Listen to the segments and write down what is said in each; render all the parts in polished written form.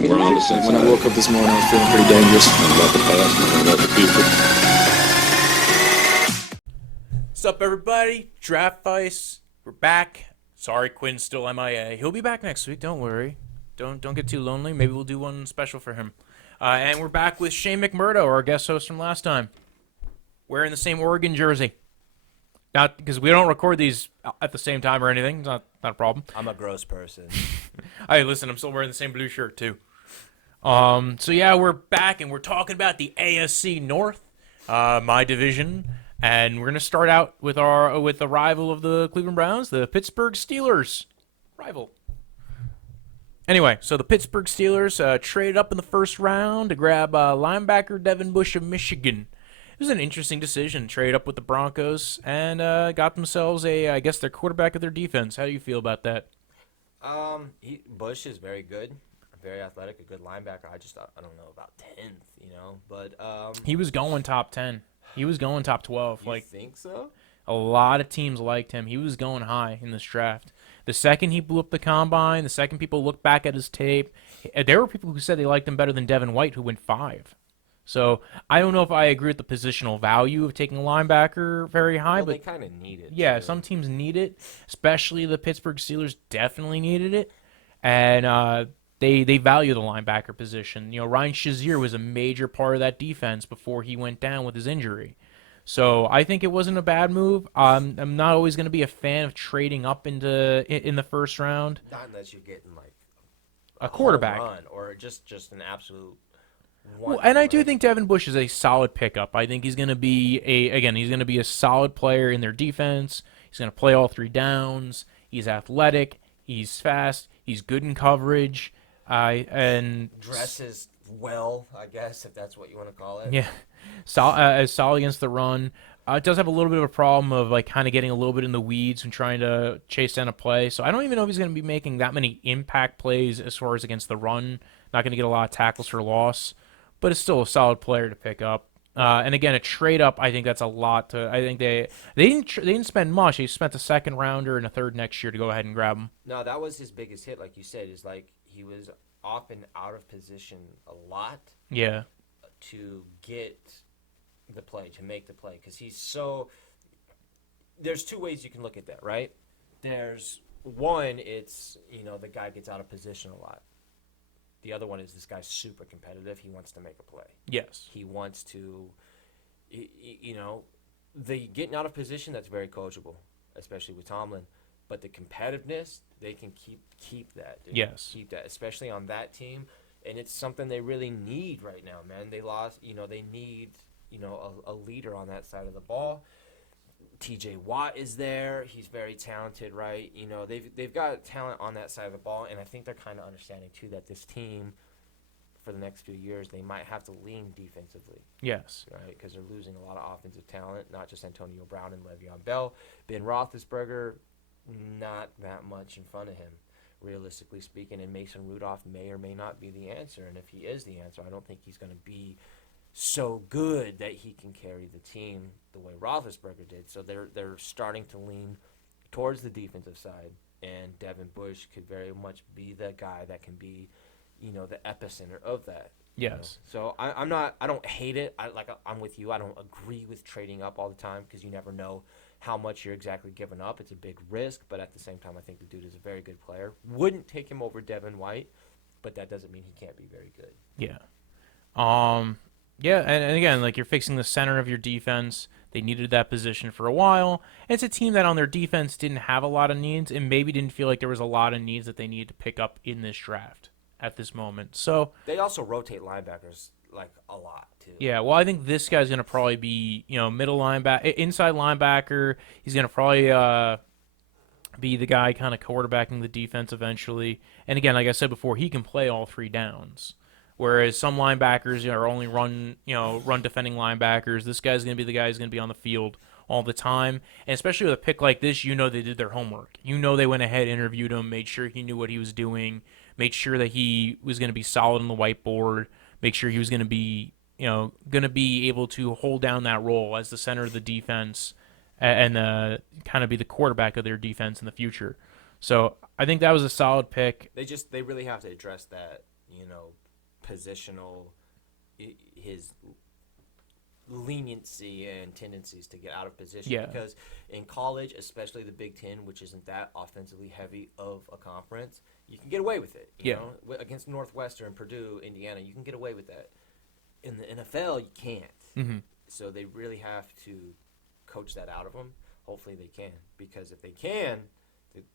We're on to Cincinnati. When I woke up this morning, I was feeling pretty dangerous. About the past and about the future. What's up, everybody? Draftvice. We're back. Sorry, Quinn's still MIA. He'll be back next week. Don't worry. Don't get too lonely. Maybe we'll do one special for him. And we're back with Shane McMurdo, our guest host from last time. Wearing the same Oregon jersey. Not because we don't record these at the same time or anything. It's not a problem. I'm a gross person. Hey, listen, I'm still wearing the same blue shirt too. So yeah, we're back and we're talking about the AFC North, my division, and we're gonna start out with the rival of the Cleveland Browns, the Pittsburgh Steelers. Rival. Anyway, so the Pittsburgh Steelers traded up in the first round to grab linebacker Devin Bush of Michigan. It was an interesting decision. Trade up with the Broncos and got themselves I guess, their quarterback of their defense. How do you feel about that? Bush is very good, very athletic, a good linebacker. I don't know about 10th, but He was going top 10. He was going top 12. you think so? A lot of teams liked him. He was going high in this draft. The second he blew up the combine, the second people looked back at his tape, there were people who said they liked him better than Devin White, who went 5. So I don't know if I agree with the positional value of taking a linebacker very high, Well, but they kind of need it. yeah, too. some teams need it, especially the Pittsburgh Steelers definitely needed it, and they value the linebacker position. Ryan Shazier was a major part of that defense before he went down with his injury. So I think it wasn't a bad move. I'm not always going to be a fan of trading up in the first round. Not unless you're getting like A quarterback. home run or just an absolute. Well, and I do think Devin Bush is a solid pickup. I think he's going to be a solid player in their defense. He's going to play all 3 downs. He's athletic. He's fast. He's good in coverage. And dresses well, I guess, if that's what you want to call it. yeah, solid against the run. It does have a little bit of a problem of kind of getting a little bit in the weeds and trying to chase down a play. So I don't even know if he's going to be making that many impact plays as far as against the run. Not going to get a lot of tackles for loss. But it's still a solid player to pick up. And again, a trade up, I think that's a lot. I think they didn't spend much. They spent a second rounder and a third next year to go ahead and grab him. No, that was his biggest hit, like you said, is like he was often out of position a lot. Yeah. To get the play, to make the play, because he's so. There's 2 ways you can look at that, right? There's one, it's the guy gets out of position a lot. The other one is this guy's super competitive. He wants to make a play. Yes. He wants to, the getting out of position, that's very coachable, especially with Tomlin. But the competitiveness, they can keep that. Yes. Keep that, especially on that team. And it's something they really need right now, man. They lost, they need, a leader on that side of the ball. TJ Watt is there. He's very talented, right? They've got talent on that side of the ball, and I think they're kind of understanding too that this team, for the next few years, they might have to lean defensively. Yes. Right, because they're losing a lot of offensive talent, not just Antonio Brown and Le'Veon Bell. Ben Roethlisberger, not that much in front of him, realistically speaking, and Mason Rudolph may or may not be the answer, and if he is the answer, I don't think he's going to be so good that he can carry the team the way Roethlisberger did. So they're starting to lean towards the defensive side, and Devin Bush could very much be the guy that can be, the epicenter of that. Yes. So I don't hate it. I'm with you. I don't agree with trading up all the time because you never know how much you're exactly giving up. It's a big risk, but at the same time, I think the dude is a very good player. Wouldn't take him over Devin White, but that doesn't mean he can't be very good. Yeah. Yeah, and again, you're fixing the center of your defense. They needed that position for a while. It's a team that on their defense didn't have a lot of needs and maybe didn't feel like there was a lot of needs that they needed to pick up in this draft at this moment. So they also rotate linebackers a lot too. Yeah, well, I think this guy's going to probably be, middle linebacker, inside linebacker. He's going to probably be the guy kind of quarterbacking the defense eventually. And again, like I said before, he can play all 3 downs. Whereas some linebackers are only run defending linebackers. This guy's going to be the guy who's going to be on the field all the time. And especially with a pick like this, they did their homework. They went ahead, interviewed him, made sure he knew what he was doing, made sure that he was going to be solid on the whiteboard, make sure he was going to be, able to hold down that role as the center of the defense and kind of be the quarterback of their defense in the future. So I think that was a solid pick. They really have to address that, positional, his leniency and tendencies to get out of position. Yeah. Because in college, especially the Big Ten, which isn't that offensively heavy of a conference, you can get away with it. You know, against Northwestern, Purdue, Indiana, you can get away with that. In the NFL, you can't. Mm-hmm. So they really have to coach that out of them. Hopefully they can, because if they can,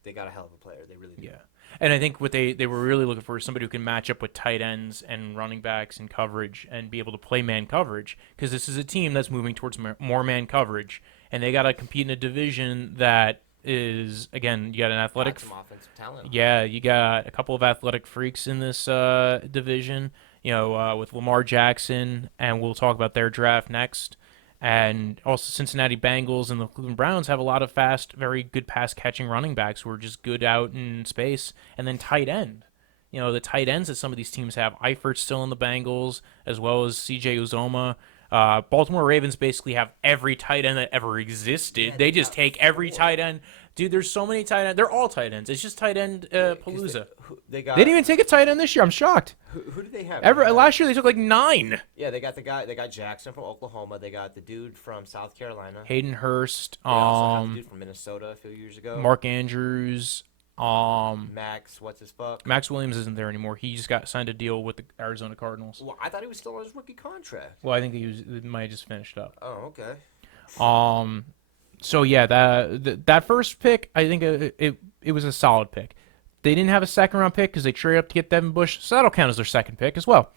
they got a hell of a player. They really do. Yeah. And I think what they were really looking for is somebody who can match up with tight ends and running backs and coverage and be able to play man coverage, because this is a team that's moving towards more man coverage, and they got to compete in a division that is, again, you got an athletic. Got some offensive talent. Yeah, you got a couple of athletic freaks in this division, with Lamar Jackson, and we'll talk about their draft next. And also Cincinnati Bengals and the Cleveland Browns have a lot of fast, very good pass-catching running backs who are just good out in space. And then tight end. The tight ends that some of these teams have. Eifert's still in the Bengals, as well as C.J. Uzomah. Baltimore Ravens basically have every tight end that ever existed. Yeah, they just take every tight end. Dude, there's so many tight ends. They're all tight ends. It's just tight end palooza. They didn't even take a tight end this year. I'm shocked. Who did they have? Last year they took like 9. Yeah, they got the guy. They got Jackson from Oklahoma. They got the dude from South Carolina. Hayden Hurst. They also had the dude from Minnesota a few years ago. Mark Andrews. Max, what's his fuck? Max Williams isn't there anymore. He just got signed a deal with the Arizona Cardinals. Well, I thought he was still on his rookie contract. Well, I think he might have just finished up. Oh, okay. So yeah, that first pick, I think it was a solid pick. They didn't have a second round pick because they traded up to get Devin Bush, so that'll count as their second pick as well.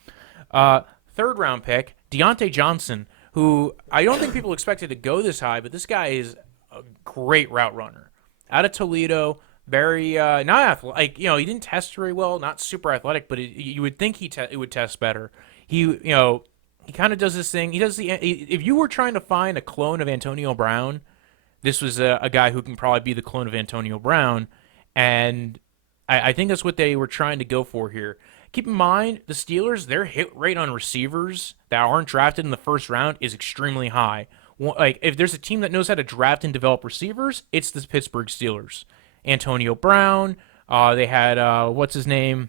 Third round pick, Diontae Johnson, who I don't think people expected to go this high, but this guy is a great route runner. Out of Toledo, very not athletic. He didn't test very well, not super athletic, but you would think it would test better. He kind of does this thing. If you were trying to find a clone of Antonio Brown, this was a guy who can probably be the clone of Antonio Brown, and I think that's what they were trying to go for here. Keep in mind, the Steelers, their hit rate on receivers that aren't drafted in the first round is extremely high. Like, if there's a team that knows how to draft and develop receivers, it's the Pittsburgh Steelers. Antonio Brown, they had, what's his name,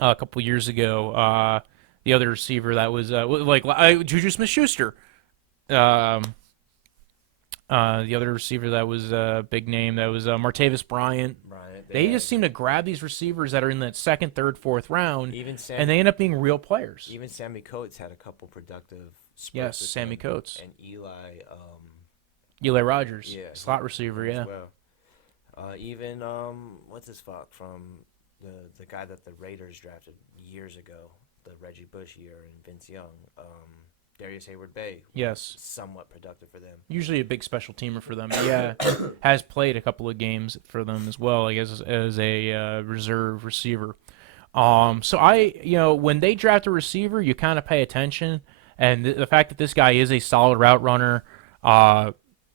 a couple years ago, the other receiver that was, Juju Smith-Schuster. The other receiver that was a big name, that was Martavis Bryant. They just seem to grab these receivers that are in that second, third, fourth round, and they end up being real players. Even Sammy Coates had a couple productive spurts. Yes, Sammy Coates. And Eli Rogers, yeah, slot receiver, yeah. Well. Even, what's his fuck, from the guy that the Raiders drafted years ago, the Reggie Bush year, and Vince Young, Darius Hayward-Bay. Yes. Somewhat productive for them. Usually a big special teamer for them. Yeah, has played a couple of games for them as well, I guess, as a reserve receiver. So when they draft a receiver, you kind of pay attention, and the fact that this guy is a solid route runner,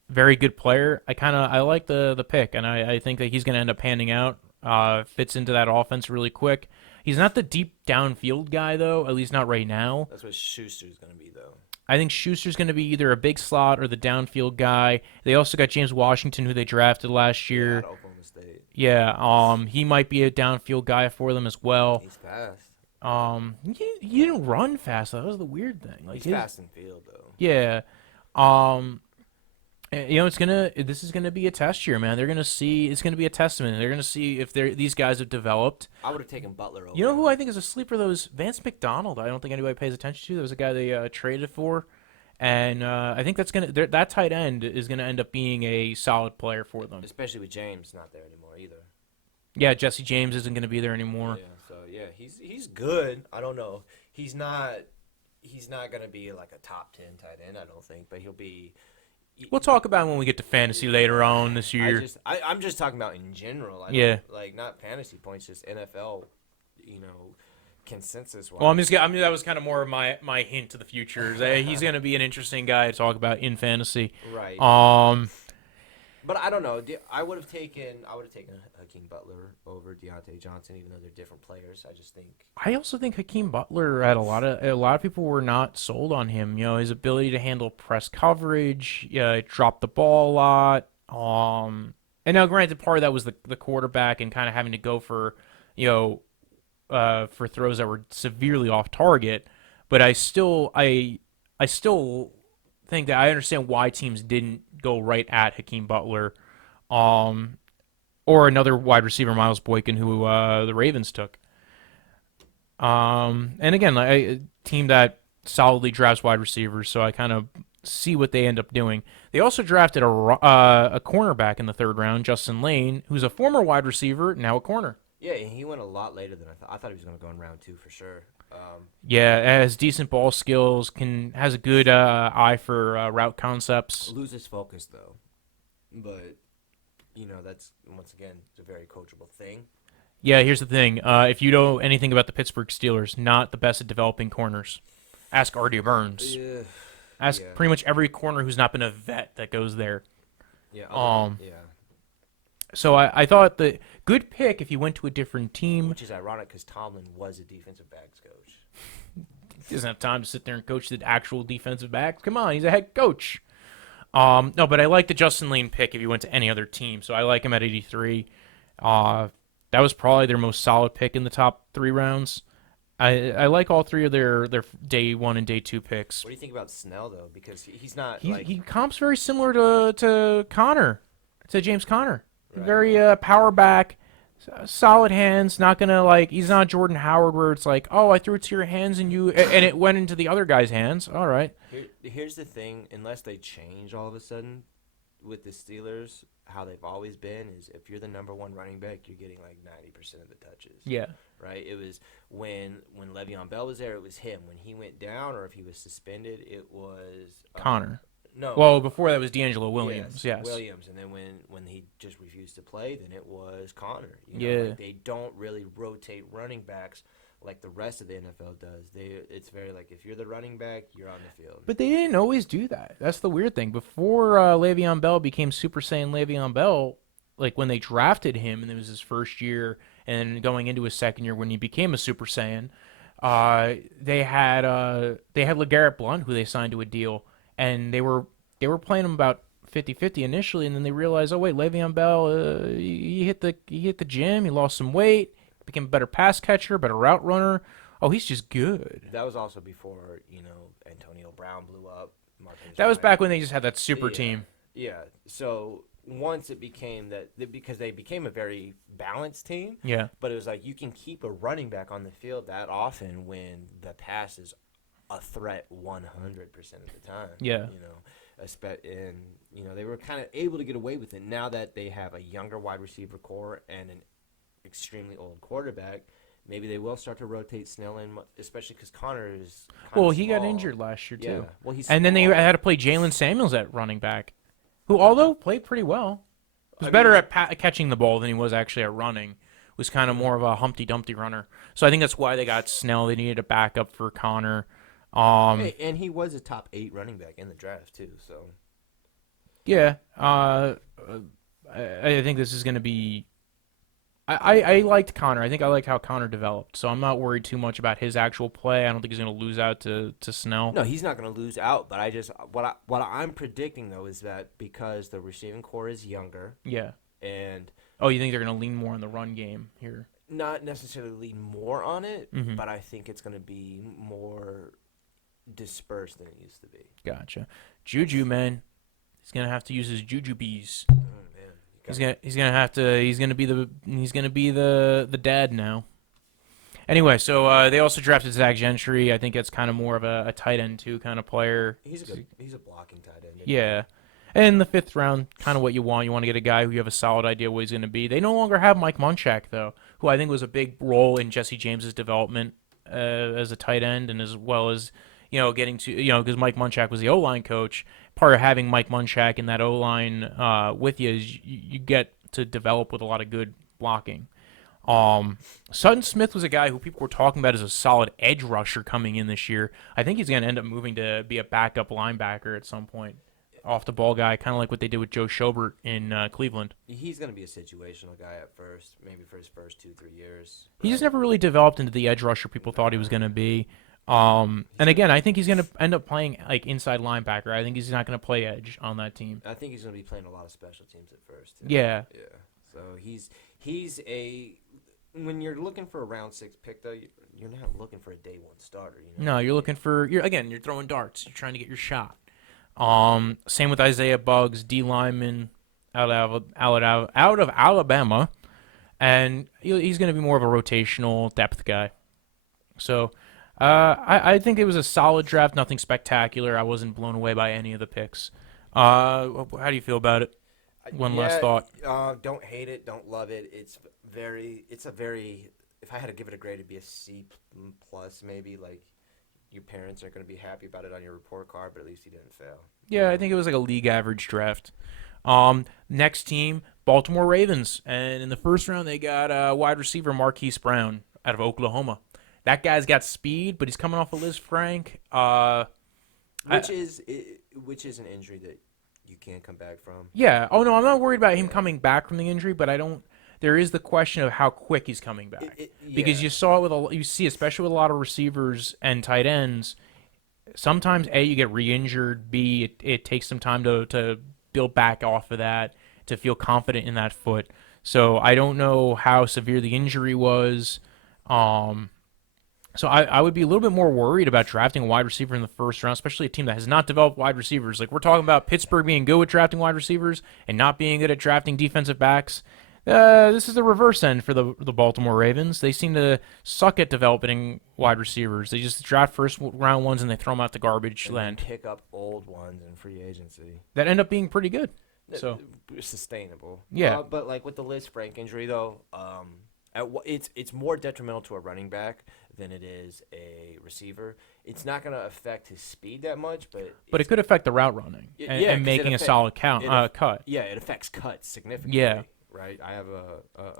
very good player, I like the pick, and I think that he's going to end up panning out. Fits into that offense really quick. He's not the deep downfield guy, though, at least not right now. That's what Schuster's going to be, though. I think Schuster's going to be either a big slot or the downfield guy. They also got James Washington, who they drafted last year. Yeah, Oklahoma State. Yeah, he might be a downfield guy for them as well. He's fast. He didn't run fast, though. That was the weird thing. He's fast in field, though. Yeah. This is gonna be a test year, man. They're gonna see. It's gonna be a testament. They're gonna see if these guys have developed. I would have taken Butler over. You know who I think is a sleeper though is Vance McDonald. I don't think anybody pays attention to. There was a guy they traded for, and I think that tight end is gonna end up being a solid player for them. Especially with James not there anymore either. Yeah, Jesse James isn't gonna be there anymore. Yeah, so yeah, he's good. I don't know. He's not gonna be like a top 10 tight end. I don't think, but he'll be. We'll talk about him when we get to fantasy later on this year. I'm just talking about in general. Like not fantasy points, just NFL, consensus. Well, that was kind of more of my hint to the future. He's going to be an interesting guy to talk about in fantasy. Right. But I don't know. I would have taken Hakeem Butler over Diontae Johnson, even though they're different players. I also think Hakeem Butler had a lot of people were not sold on him. His ability to handle press coverage, drop the ball a lot. And now, granted, part of that was the quarterback and kind of having to go for, for throws that were severely off target, but I still think that I understand why teams didn't go right at Hakeem Butler, or another wide receiver, Miles Boykin, who the Ravens took. And again, a team that solidly drafts wide receivers, so I kind of see what they end up doing. They also drafted a cornerback in the third round, Justin Layne, who's a former wide receiver, now a corner. Yeah, and he went a lot later than I thought. I thought he was going to go in round 2 for sure. Yeah, has decent ball skills, has a good eye for route concepts. Loses focus though, but that's once again it's a very coachable thing. Yeah, here's the thing: if you know anything about the Pittsburgh Steelers, not the best at developing corners. Ask Artie Burns. Yeah. Ask pretty much every corner who's not been a vet that goes there. Yeah. So I thought the good pick if you went to a different team. Which is ironic because Tomlin was a defensive backs coach. He doesn't have time to sit there and coach the actual defensive backs. Come on, he's a head coach. No, but I like the Justin Layne pick if you went to any other team. So I like him at 83. That was probably their most solid pick in the top 3 rounds. I like all 3 of their day 1 and day 2 picks. What do you think about Snell though? Because he's not He comps very similar to Connor, to James Conner. Right. Very power back, solid hands. Not gonna he's not Jordan Howard where it's like, oh, I threw it to your hands and it went into the other guy's hands. All right. Here's the thing: unless they change all of a sudden with the Steelers, how they've always been is if you're the number 1 running back, you're getting like 90% of the touches. Yeah. Right. It was when Le'Veon Bell was there, it was him. When he went down or if he was suspended, it was Connor. No. Well, before that was D'Angelo Williams. Yes. Williams, and then when he just refused to play, then it was Connor. They don't really rotate running backs like the rest of the NFL does. It's very like if you're the running back, you're on the field. But they didn't always do that. That's the weird thing. Before Le'Veon Bell became Super Saiyan Le'Veon Bell, like when they drafted him and it was his first year, and going into his second year when he became a Super Saiyan, they had LeGarrette Blount, who they signed to a deal. And they were playing him about 50-50 initially, and then they realized, oh wait, Le'Veon Bell, he hit the gym, he lost some weight, became a better pass catcher, better route runner. Oh, he's just good. That was also before Antonio Brown blew up. That was back when they just had that super team. Yeah. So once it became because they became a very balanced team. Yeah. But it was like you can keep a running back on the field that often when the pass is a threat 100% of the time. Yeah. They were kind of able to get away with it now that they have a younger wide receiver core and an extremely old quarterback. Maybe they will start to rotate Snell in, especially because Connor is he got injured last year too. Yeah. Well, and then they had to play Jalen Samuels at running back, who although played pretty well, was better at catching the ball than he was actually at running. Was kind of more of a Humpty Dumpty runner. So I think that's why they got Snell. They needed a backup for Connor. And he was a top 8 running back in the draft too. So yeah, I think this is going to be. I liked Connor. I think I liked how Connor developed. So I'm not worried too much about his actual play. I don't think he's going to lose out to Snell. No, he's not going to lose out. But what I'm predicting though is that because the receiving core is younger. Yeah. And you think they're going to lean more on the run game here? Not necessarily lean more on it, mm-hmm. but I think it's going to be more dispersed than it used to be. Gotcha. Juju, man, he's gonna have to use his Juju bees. Oh, man. He's gonna be the dad now. Anyway, so they also drafted Zach Gentry. I think that's kind of more of a tight end too kind of player. He's a blocking tight end. Yeah. And in the 5th round, kind of what you want. You want to get a guy who you have a solid idea what he's going to be. They no longer have Mike Munchak, though, who I think was a big role in Jesse James's development as a tight end, and as well as getting to because Mike Munchak was the O-line coach. Part of having Mike Munchak in that O-line with you is you get to develop with a lot of good blocking. Sutton Smith was a guy who people were talking about as a solid edge rusher coming in this year. I think he's going to end up moving to be a backup linebacker at some point. Off the ball guy, kind of like what they did with Joe Schobert in Cleveland. He's going to be a situational guy at first, maybe for his first 2-3 years. He just never really developed into the edge rusher people thought he was going to be. And again, I think he's going to end up playing like inside linebacker. I think he's not going to play edge on that team. I think he's going to be playing a lot of special teams at first. Yeah. Yeah. So he's a when you're looking for a round 6 pick, though, you're not looking for a day 1 starter. You know? No, you're looking for you're throwing darts. You're trying to get your shot. Same with Isaiah Buggs, D lineman out of Alabama, and he's going to be more of a rotational depth guy. So, I think it was a solid draft. Nothing spectacular. I wasn't blown away by any of the picks. How do you feel about it? One last thought. Don't hate it. Don't love it. It's a very. If I had to give it a grade, it'd be a C plus maybe. Like, your parents aren't going to be happy about it on your report card, but at least he didn't fail. Yeah, I think it was like a league average draft. Next team, Baltimore Ravens, and in the first round they got wide receiver Marquise Brown out of Oklahoma. That guy's got speed, but he's coming off of Liz Frank. Which is an injury that you can't come back from. Yeah. Oh no, I'm not worried about him coming back from the injury, but there is the question of how quick he's coming back. Because you saw it you see, especially with a lot of receivers and tight ends, sometimes A, you get re-injured, B, it takes some time to build back off of that, to feel confident in that foot. So I don't know how severe the injury was. So I would be a little bit more worried about drafting a wide receiver in the first round, especially a team that has not developed wide receivers. Like, we're talking about Pittsburgh being good with drafting wide receivers and not being good at drafting defensive backs. This is the reverse end for the Baltimore Ravens. They seem to suck at developing wide receivers. They just draft first round ones and they throw them out the garbage land. Pick up old ones in free agency That end up being pretty good. So sustainable. Yeah. But like with the Liz Frank injury though, it's more detrimental to a running back than it is a receiver. It's not going to affect his speed that much, but it could affect the route running and making a solid cut. Yeah, it affects cuts significantly. Yeah. Right. I have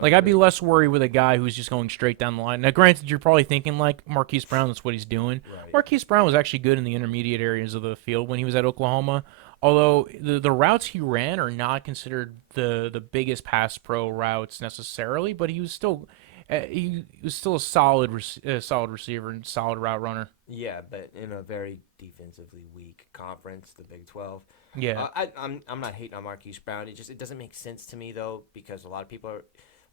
I'd be less worried with a guy who's just going straight down the line. Now, granted, you're probably thinking like Marquise Brown. That's what he's doing. Right. Marquise Brown was actually good in the intermediate areas of the field when he was at Oklahoma. Although the routes he ran are not considered the biggest pass pro routes necessarily, but he was still a solid receiver and solid route runner. Yeah, but in a very defensively weak conference, the Big 12. Yeah, I'm not hating on Marquise Brown. It doesn't make sense to me though, because a lot of people are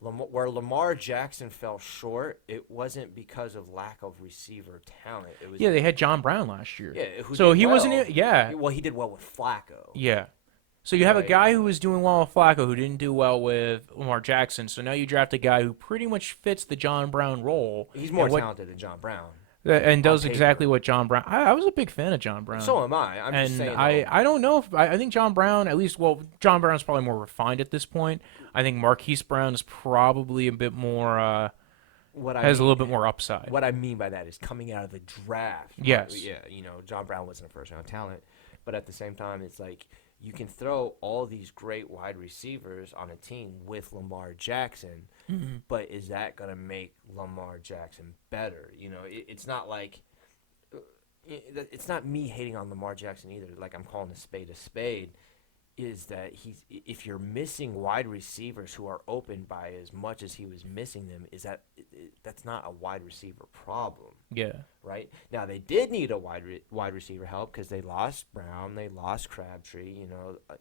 where Lamar Jackson fell short. It wasn't because of lack of receiver talent. It was they had John Brown last year. Yeah, so he wasn't. Yeah, well, he did well with Flacco. Yeah. So you have a guy who was doing well with Flacco who didn't do well with Lamar Jackson. So now you draft a guy who pretty much fits the John Brown role. He's more talented than John Brown. And does exactly what John Brown. I was a big fan of John Brown. So am I. I'm just saying. I don't know if I think John Brown, at least, John Brown's probably more refined at this point. I think Marquise Brown is probably a bit more. A little bit more upside. What I mean by that is coming out of the draft. Yes. Yeah. John Brown wasn't a first round talent, but at the same time, it's like you can throw all these great wide receivers on a team with Lamar Jackson, but is that going to make Lamar Jackson better? It's not like it's not me hating on Lamar Jackson either. Like, I'm calling a spade. Is that if you're missing wide receivers who are open by as much as he was missing them, that's not a wide receiver problem. Yeah. Right? Now, they did need a wide receiver help because they lost Brown, they lost Crabtree.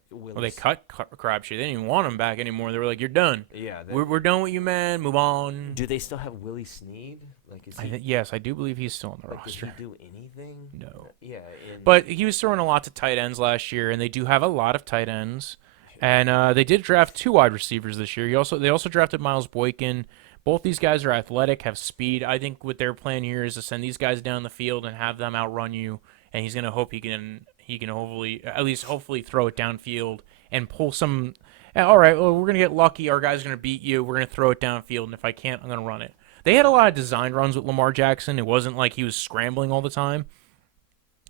They cut Crabtree. They didn't even want him back anymore. They were like, "You're done. Yeah, we're done with you, man. Move on." Do they still have Willie Snead? Like, yes, I do believe he's still on the roster. Did he do anything? No. Yeah. But he was throwing a lot to tight ends last year, and they do have a lot of tight ends. And they did draft 2 wide receivers this year. They also drafted Miles Boykin. Both these guys are athletic, have speed. I think what their plan here is to send these guys down the field and have them outrun you. And he's going to hope he can hopefully throw it downfield and pull some. All right, well, we're going to get lucky. Our guy's going to beat you. We're going to throw it downfield, and if I can't, I'm going to run it. They had a lot of design runs with Lamar Jackson. It wasn't like he was scrambling all the time.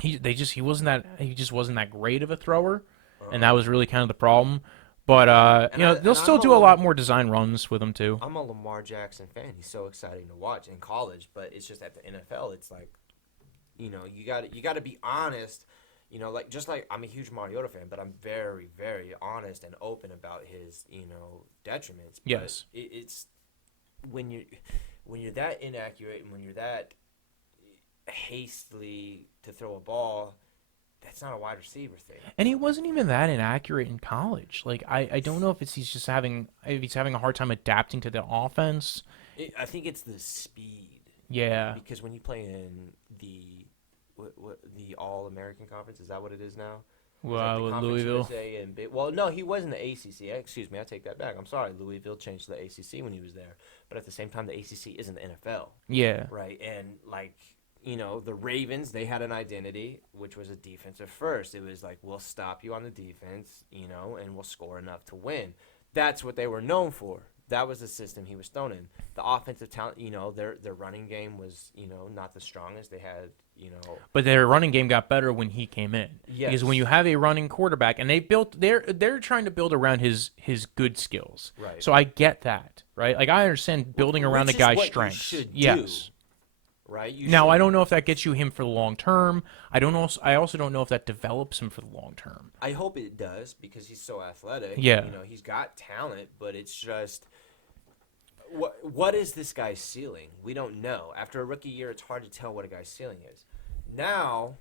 He just wasn't that great of a thrower, and that was really kind of the problem. But they'll still do a lot more design runs with him too. I'm a Lamar Jackson fan. He's so exciting to watch in college, but it's just at the NFL. It's like, you got to be honest. Just like I'm a huge Mariota fan, but I'm very, very honest and open about his detriments. But yes, it's when you're that inaccurate and when you're that hastily to throw a ball, that's not a wide receiver thing. And he wasn't even that inaccurate in college. Like I don't know if he's having a hard time adapting to the offense. I think it's the speed. Yeah. Because when you play in the All-American Conference, is that what it is now? Well, Like with Louisville. No, he was in the ACC. Excuse me, I take that back. I'm sorry. Louisville changed to the ACC when he was there. But at the same time, the ACC isn't the NFL. Yeah. Right? And, like, the Ravens, they had an identity, which was a defensive first. It was like, we'll stop you on the defense, and we'll score enough to win. That's what they were known for. That was the system he was thrown in. The offensive talent, their running game was, not the strongest. They had, But their running game got better when he came in. Yes. Because when you have a running quarterback, and they're trying to build around his good skills. Right. So I get that, right? Like I understand building around a guy's strengths. Yes. Right. I don't know if that gets you him for the long term. I also don't know if that develops him for the long term. I hope it does because he's so athletic. Yeah. He's got talent, but it's just what is this guy's ceiling? We don't know. After a rookie year, it's hard to tell what a guy's ceiling is. Now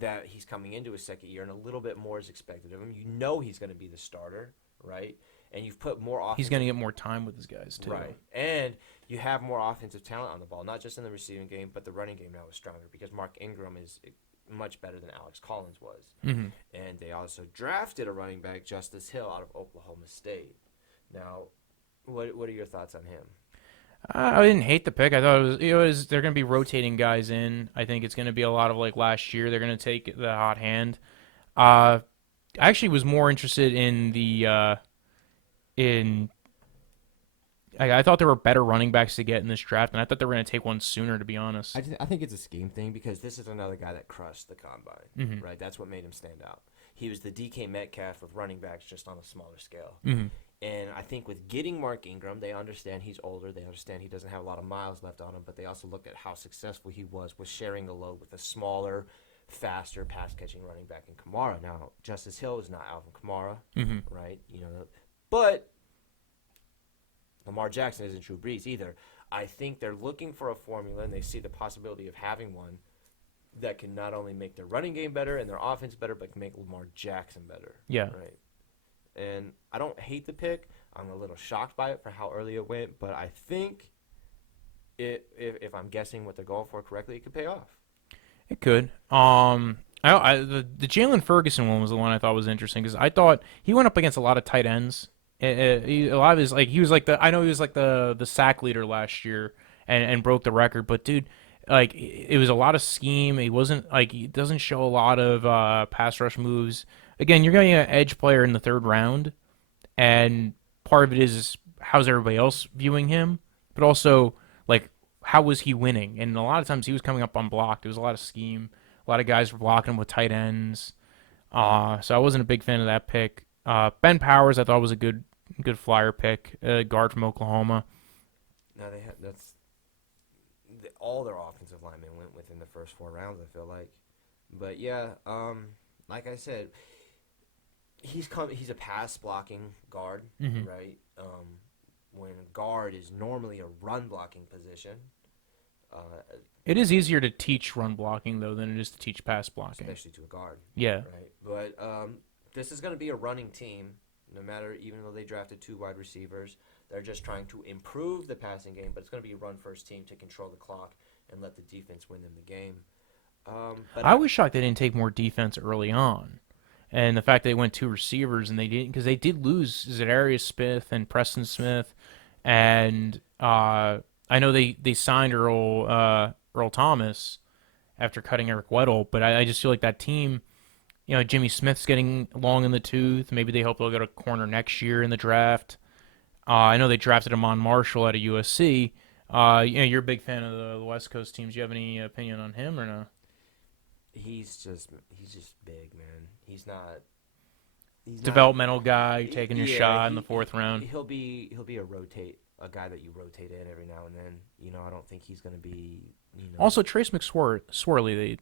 that he's coming into his second year and a little bit more is expected of him, he's going to be the starter, right? And you've put more offensive. He's going to get more time with his guys too. Right. And you have more offensive talent on the ball, not just in the receiving game, but the running game now is stronger because Mark Ingram is much better than Alex Collins was. Mm-hmm. And they also drafted a running back, Justice Hill, out of Oklahoma State. Now, what are your thoughts on him? I didn't hate the pick. I thought they're going to be rotating guys in. I think it's going to be a lot of like last year. They're going to take the hot hand. I actually was more interested in the I thought there were better running backs to get in this draft, and I thought they were going to take one sooner, to be honest. I think it's a scheme thing because this is another guy that crushed the combine, Mm-hmm. right? That's what made him stand out. He was the DK Metcalf with running backs just on a smaller scale. Mm-hmm. And I think with getting Mark Ingram, they understand he's older. They understand he doesn't have a lot of miles left on him, but they also look at how successful he was with sharing the load with a smaller, faster pass-catching running back in Kamara. Now, Justice Hill is not Alvin Kamara, Mm-hmm. right? But Lamar Jackson isn't Drew Brees either. I think they're looking for a formula, and they see the possibility of having one that can not only make their running game better and their offense better, but can make Lamar Jackson better. Yeah. Right. And I don't hate the pick. I'm a little shocked by it for how early it went, but I think if I'm guessing what they're going for correctly, it could pay off. It could. The Jalen Ferguson one was the one I thought was interesting because I thought he went up against a lot of tight ends. A lot of his he was like the sack leader last year and broke the record. But dude, like it was a lot of scheme. He doesn't show a lot of pass rush moves. Again, you're getting an edge player in the third round, and part of it is how's everybody else viewing him, but also like how was he winning? And a lot of times he was coming up unblocked. There was a lot of scheme. A lot of guys were blocking him with tight ends. So I wasn't a big fan of that pick. Ben Powers I thought was a good flyer pick, guard from Oklahoma. Now all their offensive linemen went within the first 4 rounds, I feel like. But yeah, like I said, he's a pass blocking guard, Mm-hmm. right? When guard is normally a run blocking position. It is easier to teach run blocking though than it is to teach pass blocking, especially to a guard. Yeah. Right, but this is going to be a running team. No matter, even though they drafted 2 wide receivers, they're just trying to improve the passing game. But it's going to be a run-first team to control the clock and let the defense win them the game. But I was shocked they didn't take more defense early on, and the fact they went 2 receivers and they didn't because they did lose Zadarius Smith and Preston Smith, and I know they signed Earl Thomas after cutting Eric Weddle, but I just feel like that team. Jimmy Smith's getting long in the tooth. Maybe they hope they'll get a corner next year in the draft. I know they drafted Amon Marshall out of USC. You're a big fan of the West Coast teams. Do you have any opinion on him or no? He's just big, man. He's not Developmental guy taking your shot in the 4th round. He'll be a guy that you rotate in every now and then. I don't think he's going to be. Also, Trace McSorley,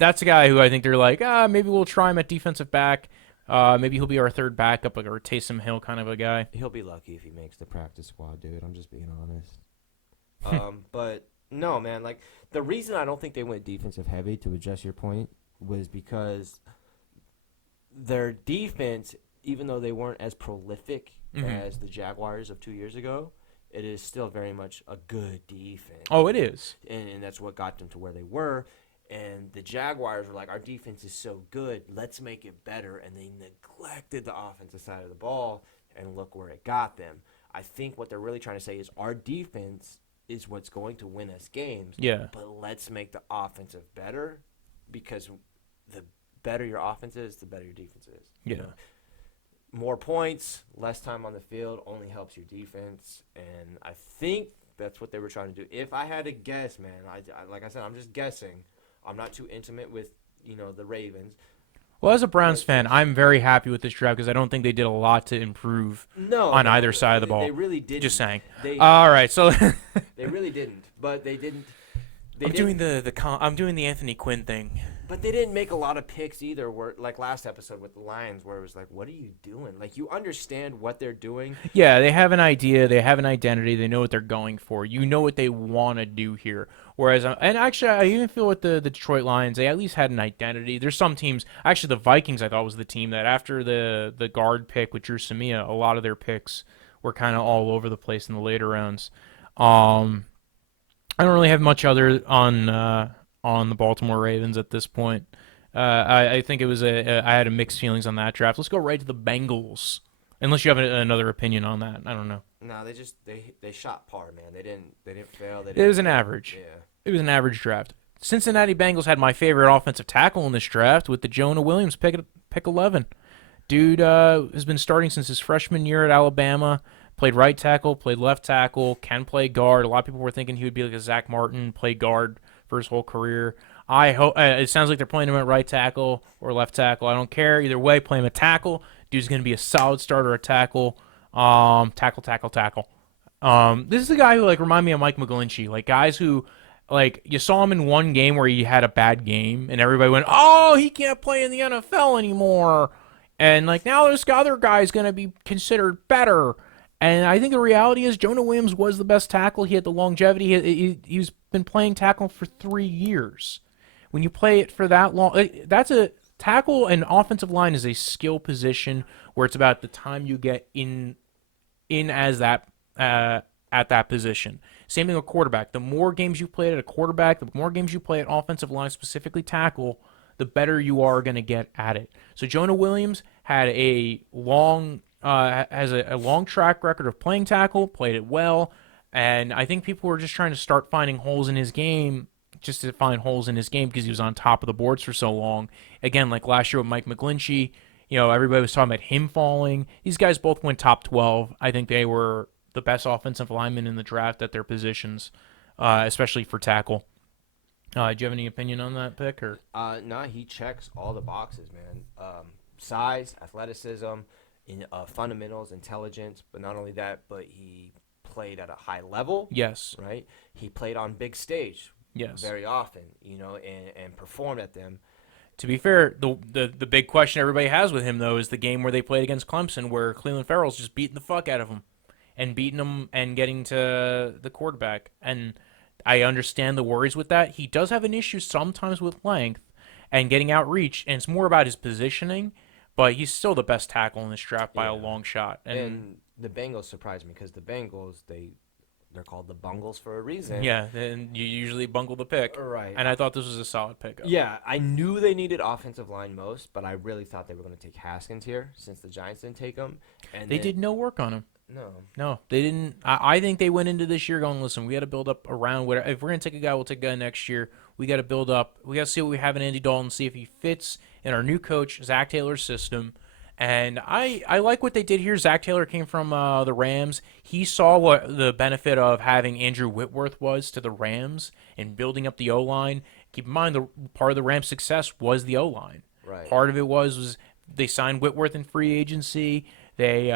that's a guy who I think they're like, maybe we'll try him at defensive back. Maybe he'll be our third backup, like a Taysom Hill kind of a guy. He'll be lucky if he makes the practice squad, dude. I'm just being honest. But no, man. Like the reason I don't think they went defensive heavy, to address your point, was because their defense, even though they weren't as prolific as the Jaguars of 2 years ago, it is still very much a good defense. Oh, it is. And that's what got them to where they were. And the Jaguars were like, our defense is so good, let's make it better. And they neglected the offensive side of the ball, and look where it got them. I think what they're really trying to say is our defense is what's going to win us games. Yeah. But let's make the offensive better, because the better your offense is, the better your defense is. Yeah. You know? More points, less time on the field only helps your defense. And I think that's what they were trying to do. If I had to guess, man, like I said, I'm just guessing. I'm not too intimate with, the Ravens. Well, as a Browns fan, I'm very happy with this draft because I don't think they did a lot to improve on either side of the ball. They really didn't. Just saying. All right, so they really didn't, but they didn't. I'm doing the Anthony Quinn thing. But they didn't make a lot of picks either. Where like last episode with the Lions, where it was like, "What are you doing?" Like you understand what they're doing. Yeah, they have an idea. They have an identity. They know what they're going for. You know what they want to do here. Whereas, and actually, I even feel with the Detroit Lions, they at least had an identity. There's some teams. Actually, the Vikings, I thought, was the team that after the guard pick with Drew Samia, a lot of their picks were kind of all over the place in the later rounds. I don't really have much other on the Baltimore Ravens at this point. I think it was I had a mixed feelings on that draft. Let's go right to the Bengals. Unless you have another opinion on that, I don't know. No, they shot par, man. They didn't fail. It was an average. Yeah. It was an average draft. Cincinnati Bengals had my favorite offensive tackle in this draft with the Jonah Williams pick 11. Dude has been starting since his freshman year at Alabama. Played right tackle, played left tackle, can play guard. A lot of people were thinking he would be like a Zach Martin, play guard for his whole career. I hope it sounds like they're playing him at right tackle or left tackle. I don't care either way. Play him at tackle. Dude's going to be a solid starter at tackle. Tackle. This is a guy who remind me of Mike McGlinchey, like guys who you saw him in one game where he had a bad game and everybody went, "Oh, he can't play in the NFL anymore," and now this other guy is going to be considered better. And I think the reality is Jonah Williams was the best tackle. He had the longevity. He's been playing tackle for 3 years. When you play it for that long, that's a tackle and offensive line is a skill position where it's about the time you get in as that at that position. Same thing with quarterback. The more games you play at a quarterback, the more games you play at offensive line, specifically tackle, the better you are going to get at it. So Jonah Williams had a long track record of playing tackle, played it well, and I think people were just trying to start finding holes in his game just to find holes in his game because he was on top of the boards for so long. Again, like last year with Mike McGlinchey, everybody was talking about him falling. These guys both went top 12. I think they were the best offensive linemen in the draft at their positions, especially for tackle. Do you have any opinion on that pick? Or no, he checks all the boxes, man. Size, athleticism, fundamentals, intelligence, but not only that, but he played at a high level. Yes. Right? He played on big stage. Yes. Very often, and performed at them. To be fair, the big question everybody has with him, though, is the game where they played against Clemson where Cleveland Farrell's just beating the fuck out of him and beating him and getting to the quarterback. And I understand the worries with that. He does have an issue sometimes with length and getting outreach, and it's more about his positioning, but he's still the best tackle in this draft by a long shot. And the Bengals surprised me because the Bengals, they're called the Bungles for a reason. Yeah, and you usually bungle the pick. Right. And I thought this was a solid pickup. Yeah, I knew they needed offensive line most, but I really thought they were going to take Haskins here since the Giants didn't take him. And they did no work on him. No, they didn't. I think they went into this year going, listen, we got to build up around whatever. If we're going to take a guy, we'll take a guy next year. We got to build up. We got to see what we have in Andy Dalton, see if he fits in our new coach, Zach Taylor's system. And I like what they did here. Zach Taylor came from the Rams. He saw what the benefit of having Andrew Whitworth was to the Rams and building up the O-line. Keep in mind, the part of the Rams' success was the O-line. Right. Part of it was they signed Whitworth in free agency. They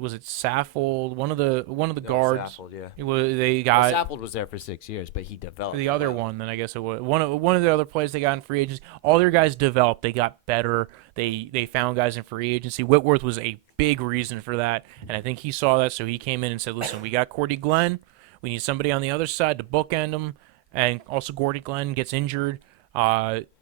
was it Saffold, one of the guards. Saffold, yeah. They got Saffold was there for 6 years, but he developed. The other one, then I guess it was one of the other players they got in free agency. All their guys developed. They got better. They found guys in free agency. Whitworth was a big reason for that, and I think he saw that, so he came in and said, "Listen, we got Cordy Glenn. We need somebody on the other side to bookend him." And also, Cordy Glenn gets injured.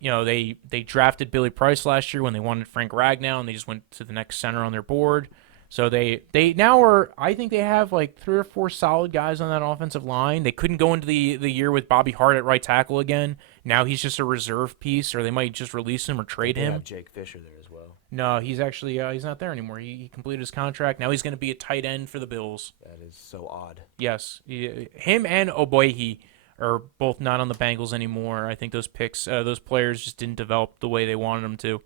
They drafted Billy Price last year when they wanted Frank Ragnow, and they just went to the next center on their board. So they now are, I think they have like 3 or 4 solid guys on that offensive line. They couldn't go into the year with Bobby Hart at right tackle again. Now he's just a reserve piece, or they might just release him or trade They him. have Jake Fisher there as well. No, he's actually he's not there anymore. He completed his contract. Now he's going to be a tight end for the Bills. That is so odd. Yes, him and Oboihi are both not on the Bengals anymore. I think those players just didn't develop the way they wanted them to.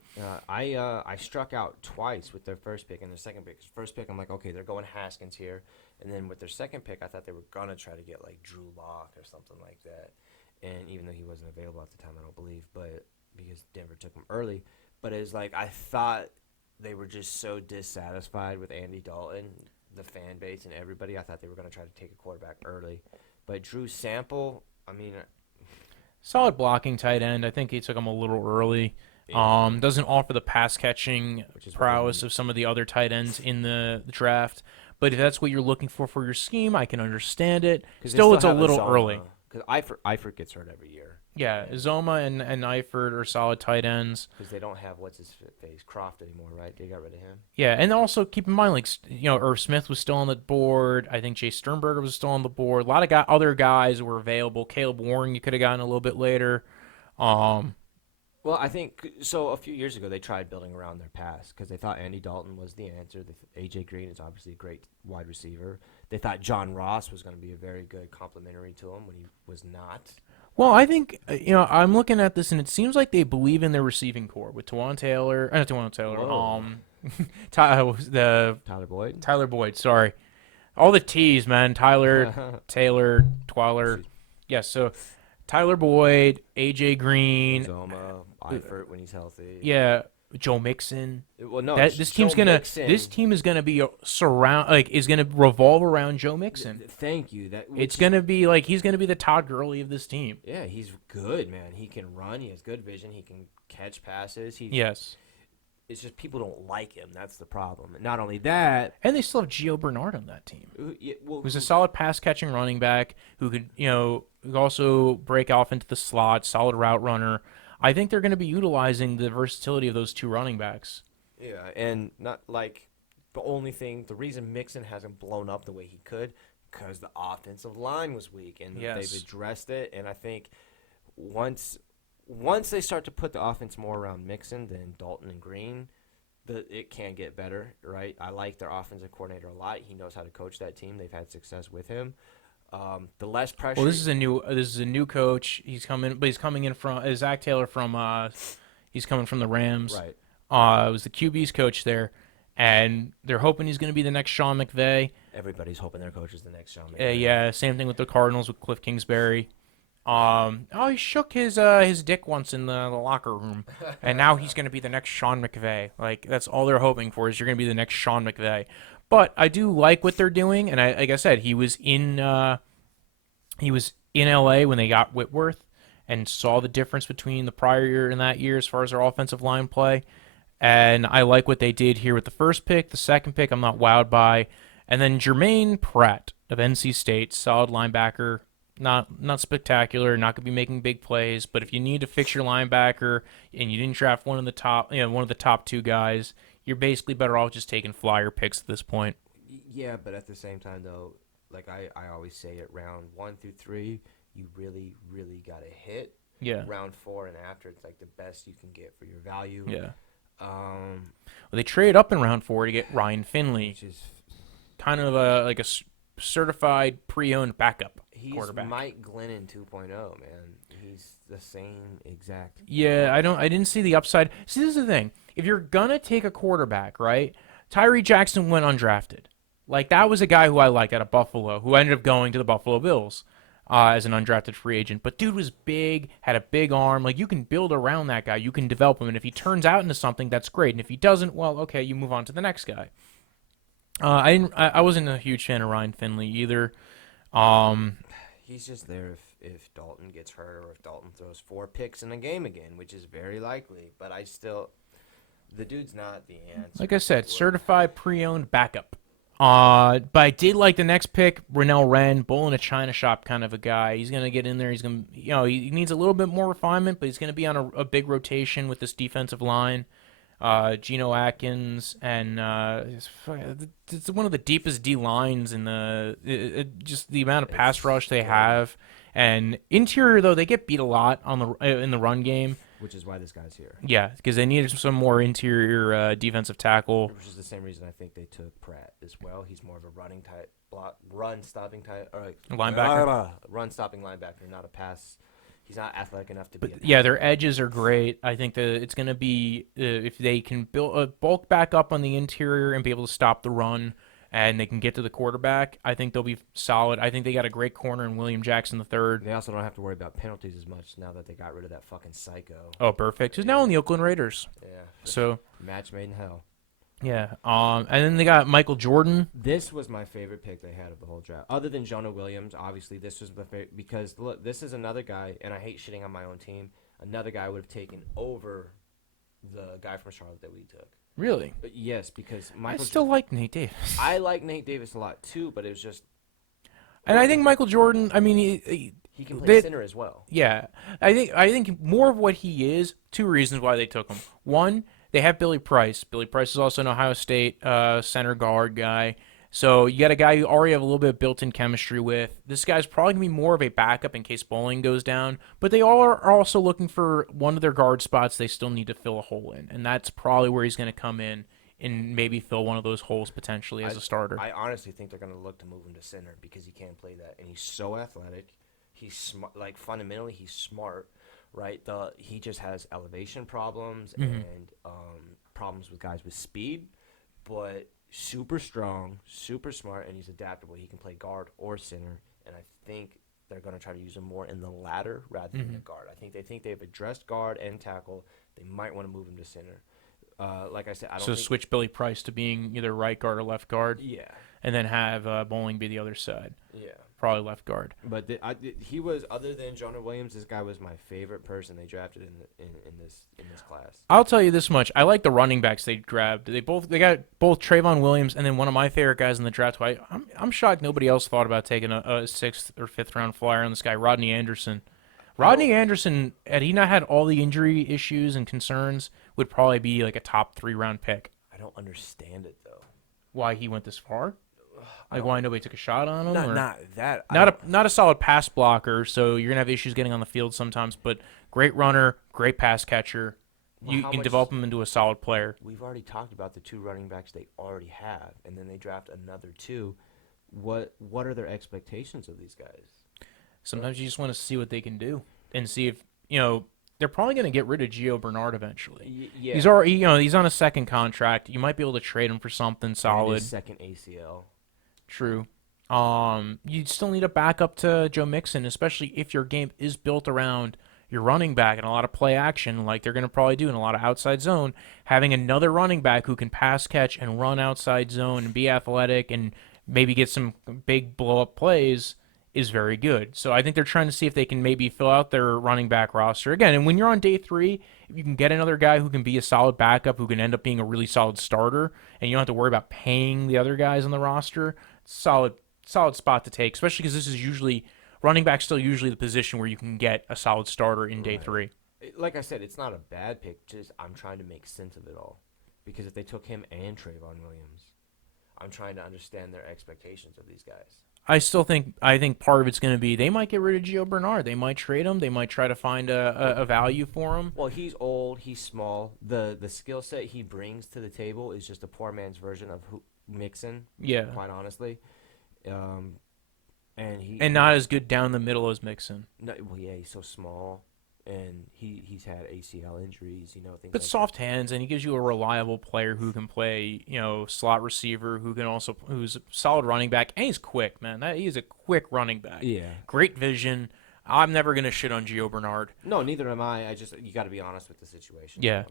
I struck out twice with their first pick and their second pick. First pick, I'm like, okay, they're going Haskins here. And then with their second pick, I thought they were going to try to get like Drew Lock or something like that. And even though he wasn't available at the time, I don't believe, but because Denver took him early. But it's like I thought they were just so dissatisfied with Andy Dalton, the fan base and everybody. I thought they were going to try to take a quarterback early. But Drew Sample, I mean, solid blocking tight end. I think he took him a little early. Doesn't offer the pass catching prowess of some of the other tight ends in the draft. But if that's what you're looking for your scheme, I can understand it. Still, it's a little early. Because Eifert gets hurt every year. Yeah, Zoma and Eifert are solid tight ends. Because they don't have what's-his-face, Croft anymore, right? They got rid of him. Yeah, and also keep in mind, like, Irv Smith was still on the board. I think Jay Sternberger was still on the board. A lot of other guys were available. Caleb Warren you could have gotten a little bit later. Well, I think so. A few years ago, they tried building around their pass because they thought Andy Dalton was the answer. AJ Green is obviously a great wide receiver. They thought John Ross was going to be a very good complementary to him when he was not. Well, I think I'm looking at this and it seems like they believe in their receiving core with Tyler Boyd. Tyler Boyd. Sorry, all the T's, man. Tyler, Taylor, Twaller. Yes, so Tyler Boyd, AJ Green, Zoma, Eifert when he's healthy. Yeah, Joe Mixon. Well, no, this team is gonna be is gonna revolve around Joe Mixon. Thank you. It's gonna be like he's gonna be the Todd Gurley of this team. Yeah, he's good, man. He can run. He has good vision. He can catch passes. Yes. It's just people don't like him. That's the problem. And not only that, and they still have Gio Bernard on that team. Who's a solid pass catching running back who could also break off into the slot, solid route runner. I think they're going to be utilizing the versatility of those two running backs. Yeah, and not like the reason Mixon hasn't blown up the way he could because the offensive line was weak, and they've addressed it. And I think once they start to put the offense more around Mixon than Dalton and Green, it can get better, right? I like their offensive coordinator a lot. He knows how to coach that team. They've had success with him. The less pressure. Well, this is a new coach. He's coming in from Zach Taylor from he's coming from the Rams. Right. It was the QB's coach there, and they're hoping he's going to be the next Sean McVay. Everybody's hoping their coach is the next Sean McVay. Yeah, same thing with the Cardinals with Cliff Kingsbury. He shook his dick once in the locker room, and now he's going to be the next Sean McVay. Like that's all they're hoping for is you're going to be the next Sean McVay. But I do like what they're doing, and like I said, he was in LA when they got Whitworth, and saw the difference between the prior year and that year as far as their offensive line play. And I like what they did here with the first pick. The second pick, I'm not wowed by. And then Jermaine Pratt of NC State, solid linebacker, not spectacular, not going to be making big plays. But if you need to fix your linebacker and you didn't draft one of the top 2 guys, you're basically better off just taking flyer picks at this point. Yeah, but at the same time, though, like I always say it, round 1 through 3, you really, really got to hit. Yeah. Round 4 and after, it's like the best you can get for your value. Yeah. Well, they traded up in round 4 to get Ryan Finley, which is kind of a certified pre-owned backup quarterback. He's Mike Glennon 2.0, man. He's the same exact. Yeah, I didn't see the upside. See, this is the thing. If you're gonna take a quarterback, right? Tyree Jackson went undrafted. Like that was a guy who I liked out of Buffalo, who ended up going to the Buffalo Bills as an undrafted free agent. But dude was big, had a big arm. Like you can build around that guy. You can develop him, and if he turns out into something, that's great. And if he doesn't, well, okay, you move on to the next guy. I wasn't a huge fan of Ryan Finley either. He's just there if Dalton gets hurt or if Dalton throws 4 picks in a game again, which is very likely. But the dude's not the answer. Like I said, certified pre-owned backup. But I did like the next pick, Rennell Wren, bull in a china shop kind of a guy. He's gonna get in there. He's gonna, he needs a little bit more refinement, but he's gonna be on a big rotation with this defensive line. Geno Atkins, and it's one of the deepest D lines in just the amount of pass rush they have. And interior though, they get beat a lot in the run game. Which is why this guy's here. Yeah, because they needed some more interior defensive tackle. Which is the same reason I think they took Pratt as well. He's more of a running type, run stopping type, or linebacker. Run stopping linebacker, not a pass. He's not athletic enough to be. But yeah, their edges are great. I think that it's going to be if they can bulk back up on the interior and be able to stop the run, and they can get to the quarterback, I think they'll be solid. I think they got a great corner in William Jackson III. They also don't have to worry about penalties as much now that they got rid of that fucking psycho. Oh, perfect. Who's now in the Oakland Raiders. Yeah. So match made in hell. Yeah. And then they got Michael Jordan. This was my favorite pick they had of the whole draft. Other than Jonah Williams, obviously this was the favorite because look, this is another guy, and I hate shitting on my own team. Another guy would have taken over the guy from Charlotte that we took. Really? But yes, because I still like Nate Davis. I like Nate Davis a lot too, but it was just. And I think Michael Jordan. I mean, he can play center as well. Yeah, I think more of what he is. Two reasons why they took him. One, they have Billy Price. Billy Price is also an Ohio State center guard guy. So you got a guy you already have a little bit of built-in chemistry with. This guy's probably going to be more of a backup in case Bowling goes down. But they all are also looking for one of their guard spots they still need to fill a hole in. And that's probably where he's going to come in and maybe fill one of those holes potentially as a starter. I honestly think they're going to look to move him to center because he can't play that. And he's so athletic. He's smart. Like, fundamentally, he's smart, right? He just has elevation problems and problems with guys with speed. But super strong, super smart, and he's adaptable. He can play guard or center, and I think they're going to try to use him more in the latter rather than the guard. I think they've addressed guard and tackle. They might want to move him to center. Like I said, I don't think switch Billy Price to being either right guard or left guard. Yeah. And then have Bowling be the other side. Yeah. Probably left guard. But he was, other than Jonah Williams, this guy was my favorite person they drafted in this class. I'll tell you this much: I like the running backs they grabbed. They got both Trayvon Williams and then one of my favorite guys in the draft. I'm shocked nobody else thought about taking a sixth or fifth round flyer on this guy, Rodney Anderson. Rodney Anderson, had he not had all the injury issues and concerns, would probably be like a top 3 round pick. I don't understand it though. Why he went this far? Like why nobody took a shot on him? Not a solid pass blocker, so you're gonna have issues getting on the field sometimes. But great runner, great pass catcher. You can develop him into a solid player. We've already talked about the 2 running backs they already have, and then they draft another 2. What are their expectations of these guys? Sometimes you just want to see what they can do and see if they're probably going to get rid of Gio Bernard eventually. Yeah. He's already he's on a second contract. You might be able to trade him for something solid. His second ACL. True. You still need a backup to Joe Mixon, especially if your game is built around your running back and a lot of play action, like they're going to probably do in a lot of outside zone. Having another running back who can pass catch and run outside zone and be athletic and maybe get some big blow up plays is very good. So I think they're trying to see if they can maybe fill out their running back roster again. And when you're on day 3, if you can get another guy who can be a solid backup, who can end up being a really solid starter, and you don't have to worry about paying the other guys on the roster, solid spot to take, especially because this is usually running back, still usually the position where you can get a solid starter in day 3. Like I said, it's not a bad pick. Just I'm trying to make sense of it all, because if they took him and Trayvon Williams, I'm trying to understand their expectations of these guys. I think part of it's going to be they might get rid of Gio Bernard. They might trade him. They might try to find a value for him. Well, he's old. He's small. The skill set he brings to the table is just a poor man's version of Mixon. Yeah. Quite honestly. And not as good down the middle as Mixon. No, well, yeah, he's so small, and he's had ACL injuries, things. But like soft hands, and he gives you a reliable player who can play, slot receiver, who's a solid running back, and he's quick, man. He's a quick running back. Yeah. Great vision. I'm never gonna shit on Gio Bernard. No, neither am I. You got to be honest with the situation. Yeah.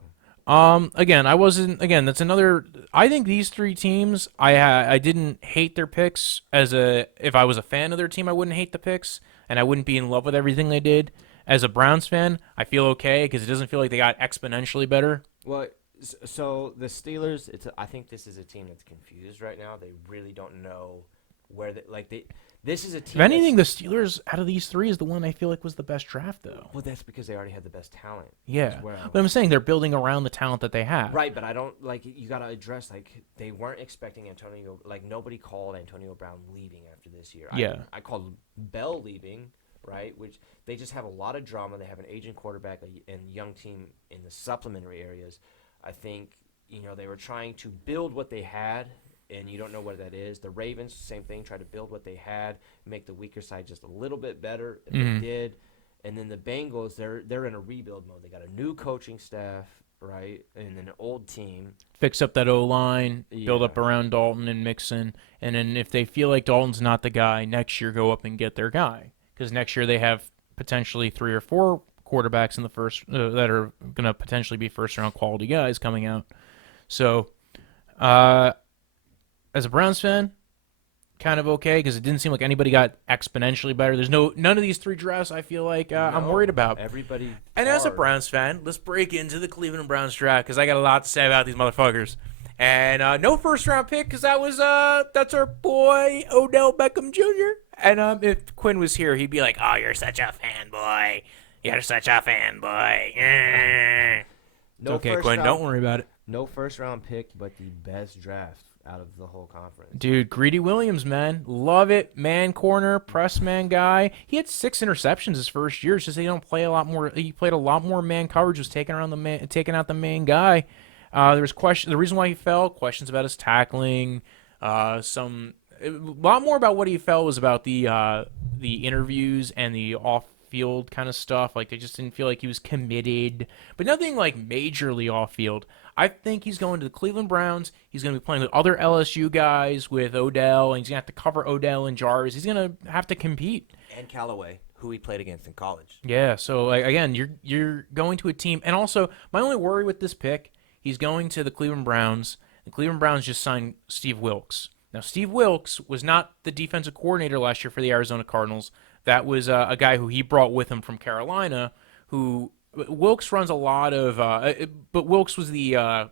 That's another. I think these 3 teams, I didn't hate their picks. If I was a fan of their team, I wouldn't hate the picks, and I wouldn't be in love with everything they did. As a Browns fan, I feel okay because it doesn't feel like they got exponentially better. Well, So the Steelers, I think this is a team that's confused right now. They really don't know where this is a team. If anything, the Steelers out of these three is the one I feel like was the best draft, though. Well, that's because they already had the best talent. Yeah, as well. but I'm saying they're building around the talent that they have. Right, but I don't you got to address they weren't expecting Antonio. Nobody called Antonio Brown leaving after this year. Yeah, I called Bell leaving. Right, which they just have a lot of drama. They have an aging quarterback and young team in the supplementary areas. I think they were trying to build what they had, and you don't know what that is. The Ravens, same thing, try to build what they had, make the weaker side just a little bit better. If they did, and then the Bengals, they're in a rebuild mode. They got a new coaching staff, right, and an old team. Fix up that O-line, build up around Dalton and Mixon, and then if they feel like Dalton's not the guy, next year go up and get their guy. Because next year they have potentially 3 or 4 quarterbacks in the first that are going to potentially be first-round quality guys coming out. So, as a Browns fan, kind of okay because it didn't seem like anybody got exponentially better. There's none of these 3 drafts I feel like I'm worried about. Everybody. And as a Browns fan, let's break into the Cleveland Browns draft because I got a lot to say about these motherfuckers. And no first-round pick because that's our boy Odell Beckham Jr. And if Quinn was here, he'd be like, "Oh, you're such a fanboy. You're such a fanboy." No, okay, Quinn, don't worry about it. No first-round pick, but the best draft out of the whole conference. Dude, Greedy Williams, man. Love it. Man corner, press man guy. He had 6 interceptions his first year. It's just he don't play a lot more. He played a lot more man coverage, was taking out the main guy. There was the reason why he fell, questions about his tackling, a lot more about what he felt was about the interviews and the off-field kind of stuff. Like, they just didn't feel like he was committed. But nothing, like, majorly off-field. I think he's going to the Cleveland Browns. He's going to be playing with other LSU guys, with Odell, and he's going to have to cover Odell and Jarvis. He's going to have to compete. And Callaway, who he played against in college. Yeah, so, like, again, you're going to a team. And also, my only worry with this pick, he's going to the Cleveland Browns. The Cleveland Browns just signed Steve Wilks. Now, Steve Wilks was not the defensive coordinator last year for the Arizona Cardinals. That was a guy who he brought with him from Carolina. Wilks runs a lot of, but Wilks was the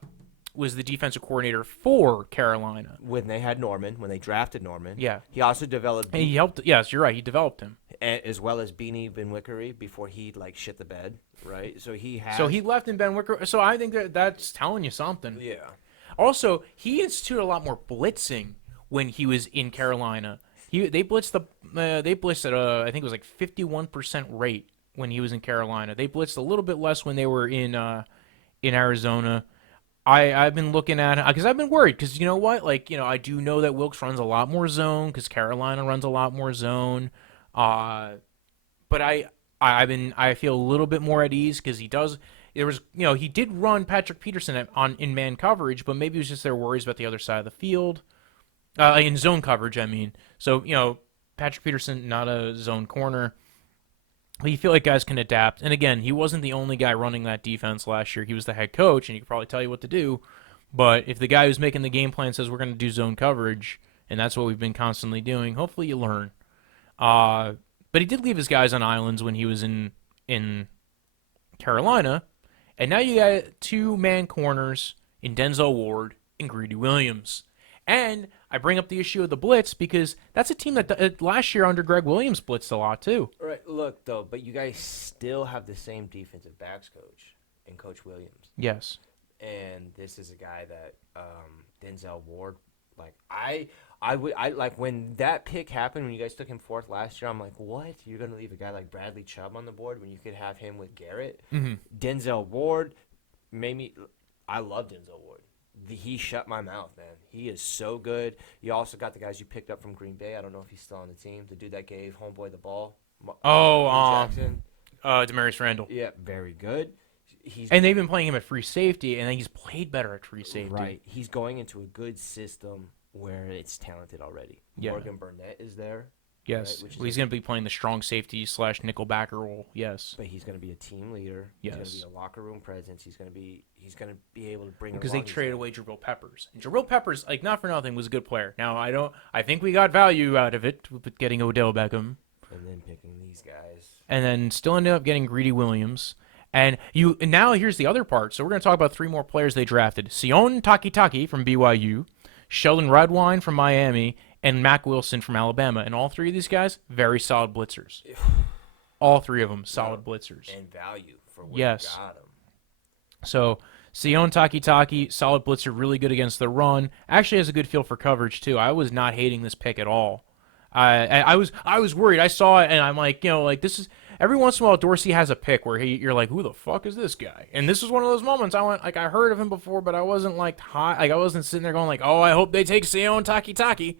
defensive coordinator for Carolina when they had Norman, when they drafted Norman. Yeah, he also developed. And he helped. Yes, you're right. He developed him as well as Beanie Benwickery before he shit the bed. Right, so he left in Benwickery. So I think that's telling you something. Yeah. Also, he instituted a lot more blitzing when he was in Carolina. They blitzed at I think it was like 51% rate when he was in Carolina. They blitzed a little bit less when they were in Arizona. I've been looking at it because I've been worried because you know what, I do know that Wilks runs a lot more zone because Carolina runs a lot more zone. But I feel a little bit more at ease because he does. He did run Patrick Peterson in man coverage, but maybe it was just their worries about the other side of the field. In zone coverage, I mean. So, Patrick Peterson, not a zone corner. But you feel like guys can adapt. And again, he wasn't the only guy running that defense last year. He was the head coach, and he could probably tell you what to do. But if the guy who's making the game plan says we're going to do zone coverage, and that's what we've been constantly doing, hopefully you learn. But he did leave his guys on islands when he was in Carolina. And now you got 2 man corners in Denzel Ward and Greedy Williams. And I bring up the issue of the blitz because that's a team that last year under Greg Williams blitzed a lot too. Right. Look, though, but you guys still have the same defensive backs coach and Coach Williams. Yes. And this is a guy that Denzel Ward, when that pick happened, when you guys took him 4th last year, I'm like, what? You're going to leave a guy like Bradley Chubb on the board when you could have him with Garrett? Mm-hmm. Denzel Ward I love Denzel Ward. He shut my mouth, man. He is so good. You also got the guys you picked up from Green Bay. I don't know if he's still on the team. The dude that gave Homeboy the ball. Jackson. Demarius Randall. Yeah, very good. And they've been playing him at free safety, and he's played better at free safety. Right. He's going into a good system where it's talented already. Yeah. Morgan Burnett is there. Yes. Right, He's going to be playing the strong safety / nickel backer role. Yes. But he's going to be a team leader. Yes. He's going to be a locker room presence. He's going to be able to bring because they traded away Jabril Peppers. And Jabril Peppers, not for nothing, was a good player. Now I think we got value out of it with getting Odell Beckham. And then picking these guys. And then still ended up getting Greedy Williams. And now here's the other part. So we're going to talk about 3 more players they drafted. Sion Takitaki from BYU, Sheldon Redwine from Miami, and Mac Wilson from Alabama. And all 3 of these guys, very solid blitzers. All 3 of them, solid blitzers. And value for what Yes. you got them. So Sion Takitaki, solid blitzer, really good against the run. Actually has a good feel for coverage, too. I was not hating this pick at all. I was worried. I saw it, and I'm like, this is... Every once in a while, Dorsey has a pick where you're like, who the fuck is this guy? And this was one of those moments. I heard of him before, but I wasn't I wasn't sitting there going like, oh, I hope they take Sion Takitaki.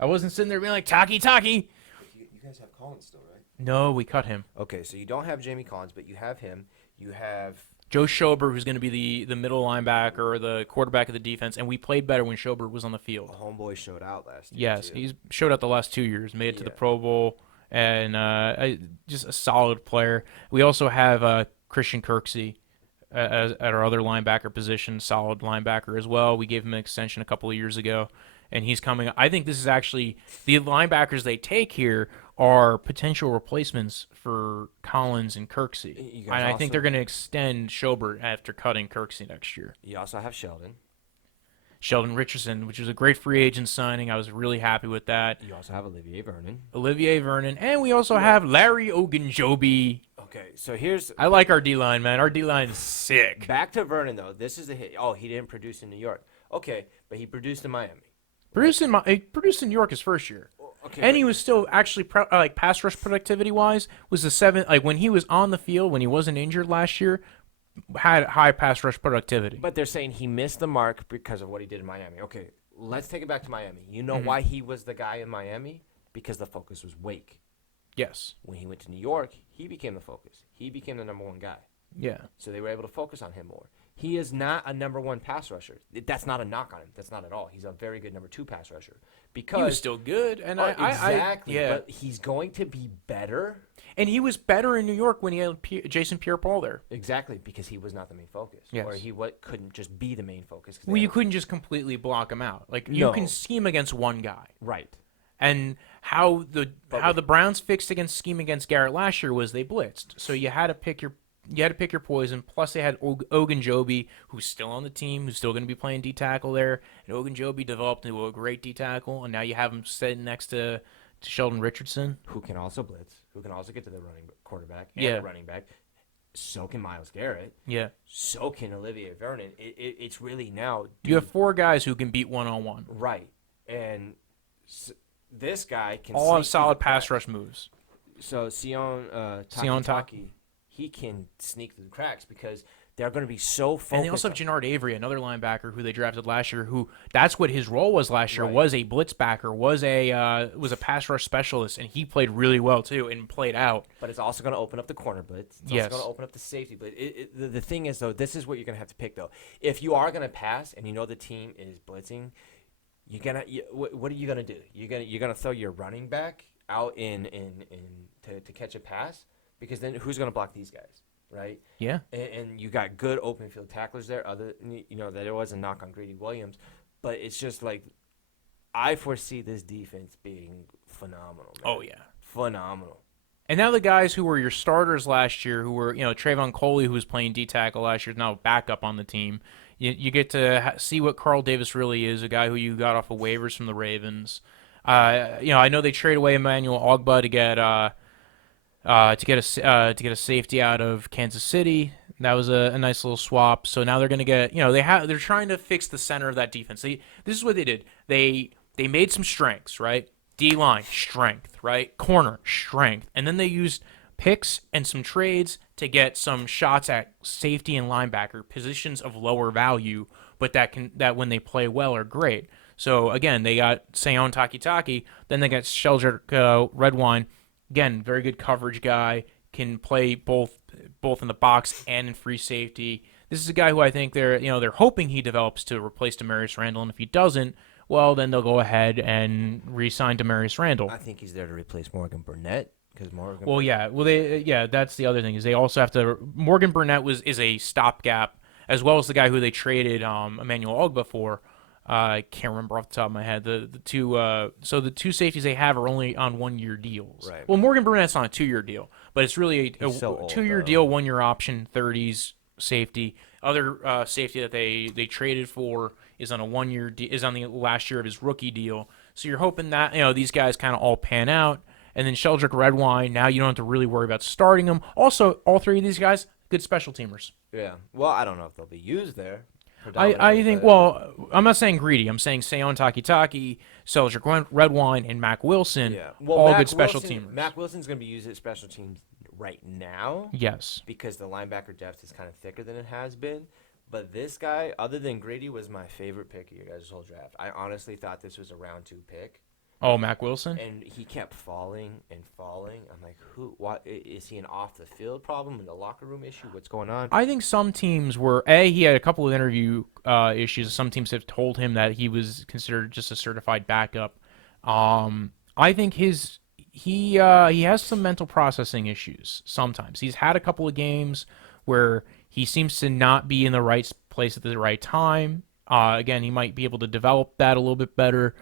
I wasn't sitting there being like, Taki. You guys have Collins still, right? No, we cut him. Okay, so you don't have Jamie Collins, but you have him. You have Joe Schober, who's going to be the middle linebacker or the quarterback of the defense, and we played better when Schober was on the field. Homeboy showed out last year. Yes, too. he's showed out the last 2 years, made it to the Pro Bowl, and just a solid player. We also have Christian Kirksey at our other linebacker position, solid linebacker as well. We gave him an extension a couple of years ago, and he's coming. I think this is actually the linebackers they take here are potential replacements for Collins and Kirksey. And I think they're going to extend Schobert after cutting Kirksey next year. You also have Sheldon Richardson, which was a great free agent signing. I was really happy with that. You also have Olivier Vernon. And we also have Larry Ogunjobi. Okay, so I like our D-line, man. Our D-line is sick. Back to Vernon, though. This is the hit. Oh, he didn't produce in New York. Okay, but he produced in Miami. He produced in New York his first year. Okay, And he was still actually pass rush productivity wise was the 7th. Like when he was on the field when he wasn't injured last year, had high pass rush productivity. But they're saying he missed the mark because of what he did in Miami. Okay, let's take it back to Miami. You know why he was the guy in Miami? Because the focus was Wake. Yes. When he went to New York, he became the focus. He became the number 1 guy. Yeah. So they were able to focus on him more. He is not a number 1 pass rusher. That's not a knock on him. That's not at all. He's a very good number 2 pass rusher. Because He was still good, and exactly. yeah. But he's going to be better. And he was better in New York when he had Jason Pierre-Paul there. Exactly, because he was not the main focus. Yes. Or he couldn't just be the main focus. Well, you couldn't just completely block him out. Like you can scheme against one guy. Right. And how the Browns fixed against scheme against Garrett last year was they blitzed. So you had to pick your poison. Plus they had Ogunjobi, who's still on the team, who's still going to be playing D tackle there. And Ogunjobi developed into a great D tackle, and now you have him sitting next to Sheldon Richardson, who can also blitz, who can also get to the running quarterback and running back. So can Myles Garrett. Yeah. So can Olivier Vernon. It's really now. You have 4 guys who can beat one-on-one. Right. And this guy can all have solid pass rush moves. So Sion Takitaki, he can sneak through the cracks because they're going to be so focused. And they also have Jannard Avery, another linebacker who they drafted last year, who that's what his role was last year, was a blitz backer, was a pass rush specialist, and he played really well too and played out. But it's also going to open up the corner blitz. It's also going to open up the safety blitz. The thing is, though, this is what you're going to have to pick, though. If you are going to pass and you know the team is blitzing, what are you going to do? You're going to throw your running back out to catch a pass, because then who's going to block these guys? Right? Yeah. And you got good open field tacklers there. That it was a knock on Grady Williams, but it's just like I foresee this defense being phenomenal. Man. Oh yeah, phenomenal. And now the guys who were your starters last year, who were Trayvon Coley, who was playing D tackle last year, is now backup on the team. You get to see what Carl Davis really is, a guy who you got off of waivers from the Ravens. I know they trade away Emmanuel Ogbah to get a safety out of Kansas City. That was a nice little swap. So now they're going to get, they're trying to fix the center of that defense. This is what they did. They made some strengths, right? D-line, strength, right? Corner, strength. And then they used picks and some trades to get some shots at safety and linebacker, positions of lower value, but that when they play well are great. So again, they got Sion Takitaki, then they got Sheldon Redwine. Again, very good coverage guy, can play both in the box and in free safety. This is a guy who I think they're hoping he develops to replace Demarius Randall, and if he doesn't, well, then they'll go ahead and re-sign Demarius Randall. I think he's there to replace Morgan Burnett. That's the other thing is they also have to. Morgan Burnett is a stopgap, as well as the guy who they traded Emmanuel Ogbah for. I can't remember off the top of my head. The two safeties they have are only on 1-year deals. Right. Well, Morgan Burnett's on a 2-year deal, but it's really a He's so old, 2-year though. deal, 1-year option, 30s safety. Other safety that they traded for is on a 1-year is on the last year of his rookie deal. So you're hoping that these guys kind of all pan out, and then Sheldrick Redwine. Now you don't have to really worry about starting them. Also, all 3 of these guys good special teamers. Yeah. Well, I don't know if they'll be used there. I think, well, I'm not saying Greedy. I'm saying Seon Takitaki, Sheldrick Redwine, and Mac Wilson, Yeah. Well, all Mac good special Wilson, teamers. Mac Wilson's going to be used at special teams right now. Yes. Because the linebacker depth is kind of thicker than it has been. But this guy, other than Grady, was my favorite pick of your guys' whole draft. I honestly thought this was a round 2 pick. Oh, Mac Wilson? And he kept falling and falling. I'm like, what, is he an off-the-field problem, in the locker room issue? What's going on? I think some teams were, he had a couple of interview issues. Some teams have told him that he was considered just a certified backup. I think he has some mental processing issues sometimes. He's had a couple of games where he seems to not be in the right place at the right time. Again, he might be able to develop that a little bit better.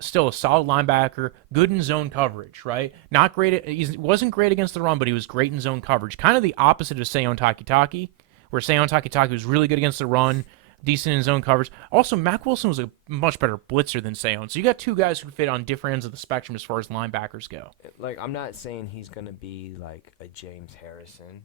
Still a solid linebacker, good in zone coverage, right? Not great. He wasn't great against the run, but he was great in zone coverage. Kind of the opposite of Seon Takitaki, where Seon Takitaki was really good against the run, decent in zone coverage. Also, Mac Wilson was a much better blitzer than Seon. So you got 2 guys who fit on different ends of the spectrum as far as linebackers go. Like, I'm not saying he's going to be like a James Harrison,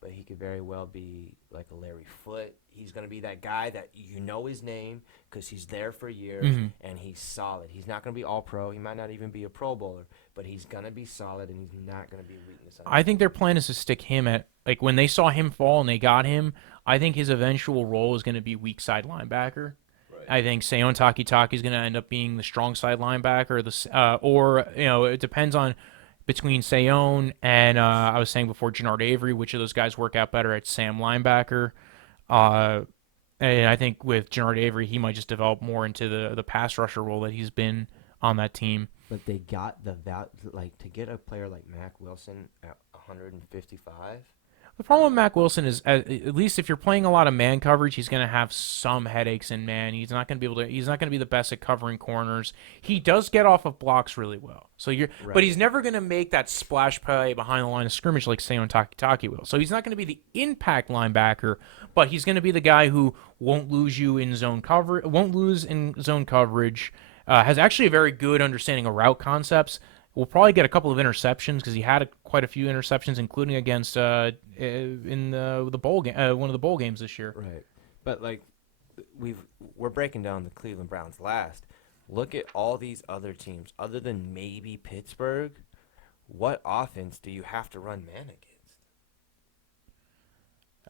but he could very well be like a Larry Foote. He's going to be that guy that you know his name because he's there for years, and he's solid. He's not going to be all-pro. He might not even be a Pro Bowler, but he's going to be solid, and he's not going to be a weakness. I think their plan is to stick him at, like, when they saw him fall and they got him, I think his eventual role is going to be weak side linebacker. Right. I think Seon Takitaki is going to end up being the strong side linebacker, or it depends on between Seon and I was saying before Jannard Avery, which of those guys work out better at Sam linebacker. And I think with Jannard Avery, he might just develop more into the pass rusher role that he's been on that team. But they got the to get a player like Mac Wilson at 155. The problem with Mac Wilson is, at least if you're playing a lot of man coverage, he's going to have some headaches in man. He's not going to be able to. He's not going to be the best at covering corners. He does get off of blocks really well. So but he's never going to make that splash play behind the line of scrimmage like Seon Takitaki will. So he's not going to be the impact linebacker, but he's going to be the guy who won't lose you in zone cover. Won't lose in zone coverage. Has actually a very good understanding of route concepts. We'll probably get a couple of interceptions because he had quite a few interceptions, including against in the bowl game, one of the bowl games this year. Right, but like we're breaking down the Cleveland Browns last. Look at all these other teams, other than maybe Pittsburgh. What offense do you have to run man against?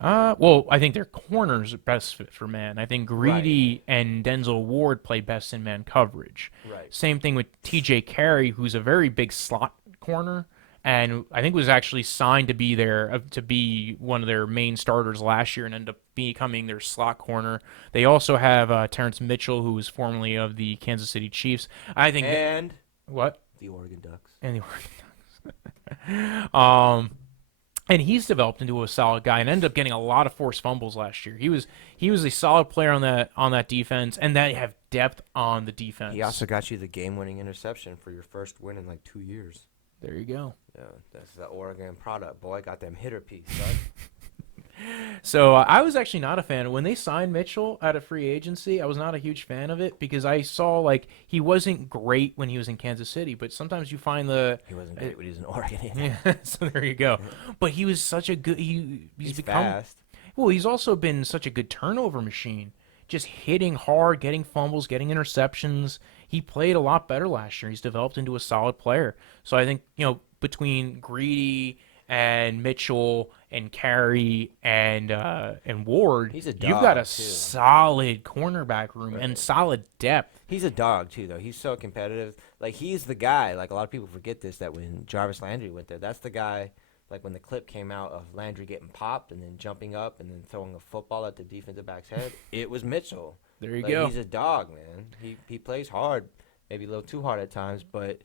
Well, I think their corners are best fit for man. I think Greedy and Denzel Ward play best in man coverage. Right. Same thing with T.J. Carey, who's a very big slot corner, and I think was actually signed to be there to be one of their main starters last year and ended up becoming their slot corner. They also have Terrence Mitchell, who was formerly of the Kansas City Chiefs. I think what? The Oregon Ducks. And the Oregon Ducks. And he's developed into a solid guy and ended up getting a lot of forced fumbles last year. He was a solid player on that defense, and they have depth on the defense. He also got you the game-winning interception for your first win in like 2 years. There you go. Yeah, that's the Oregon product, boy. Got them hitter piece, son. So I was actually not a fan. When they signed Mitchell out of free agency, I was not a huge fan of it because I saw like he wasn't great when he was in Kansas City, but sometimes you find he wasn't great when he was in Oregon. Yeah, so there you go. But he was such a good. He's become fast. Well, he's also been such a good turnover machine, just hitting hard, getting fumbles, getting interceptions. He played a lot better last year. He's developed into a solid player. So I think between Greedy and Mitchell and Carey and Ward, you've got a solid cornerback room and solid depth. He's a dog too, though. He's so competitive. Like he's the guy. Like a lot of people forget this, that when Jarvis Landry went there, that's the guy. Like when the clip came out of Landry getting popped and then jumping up and then throwing a football at the defensive back's head, it was Mitchell. There you go. He's a dog, man. He plays hard, maybe a little too hard at times, but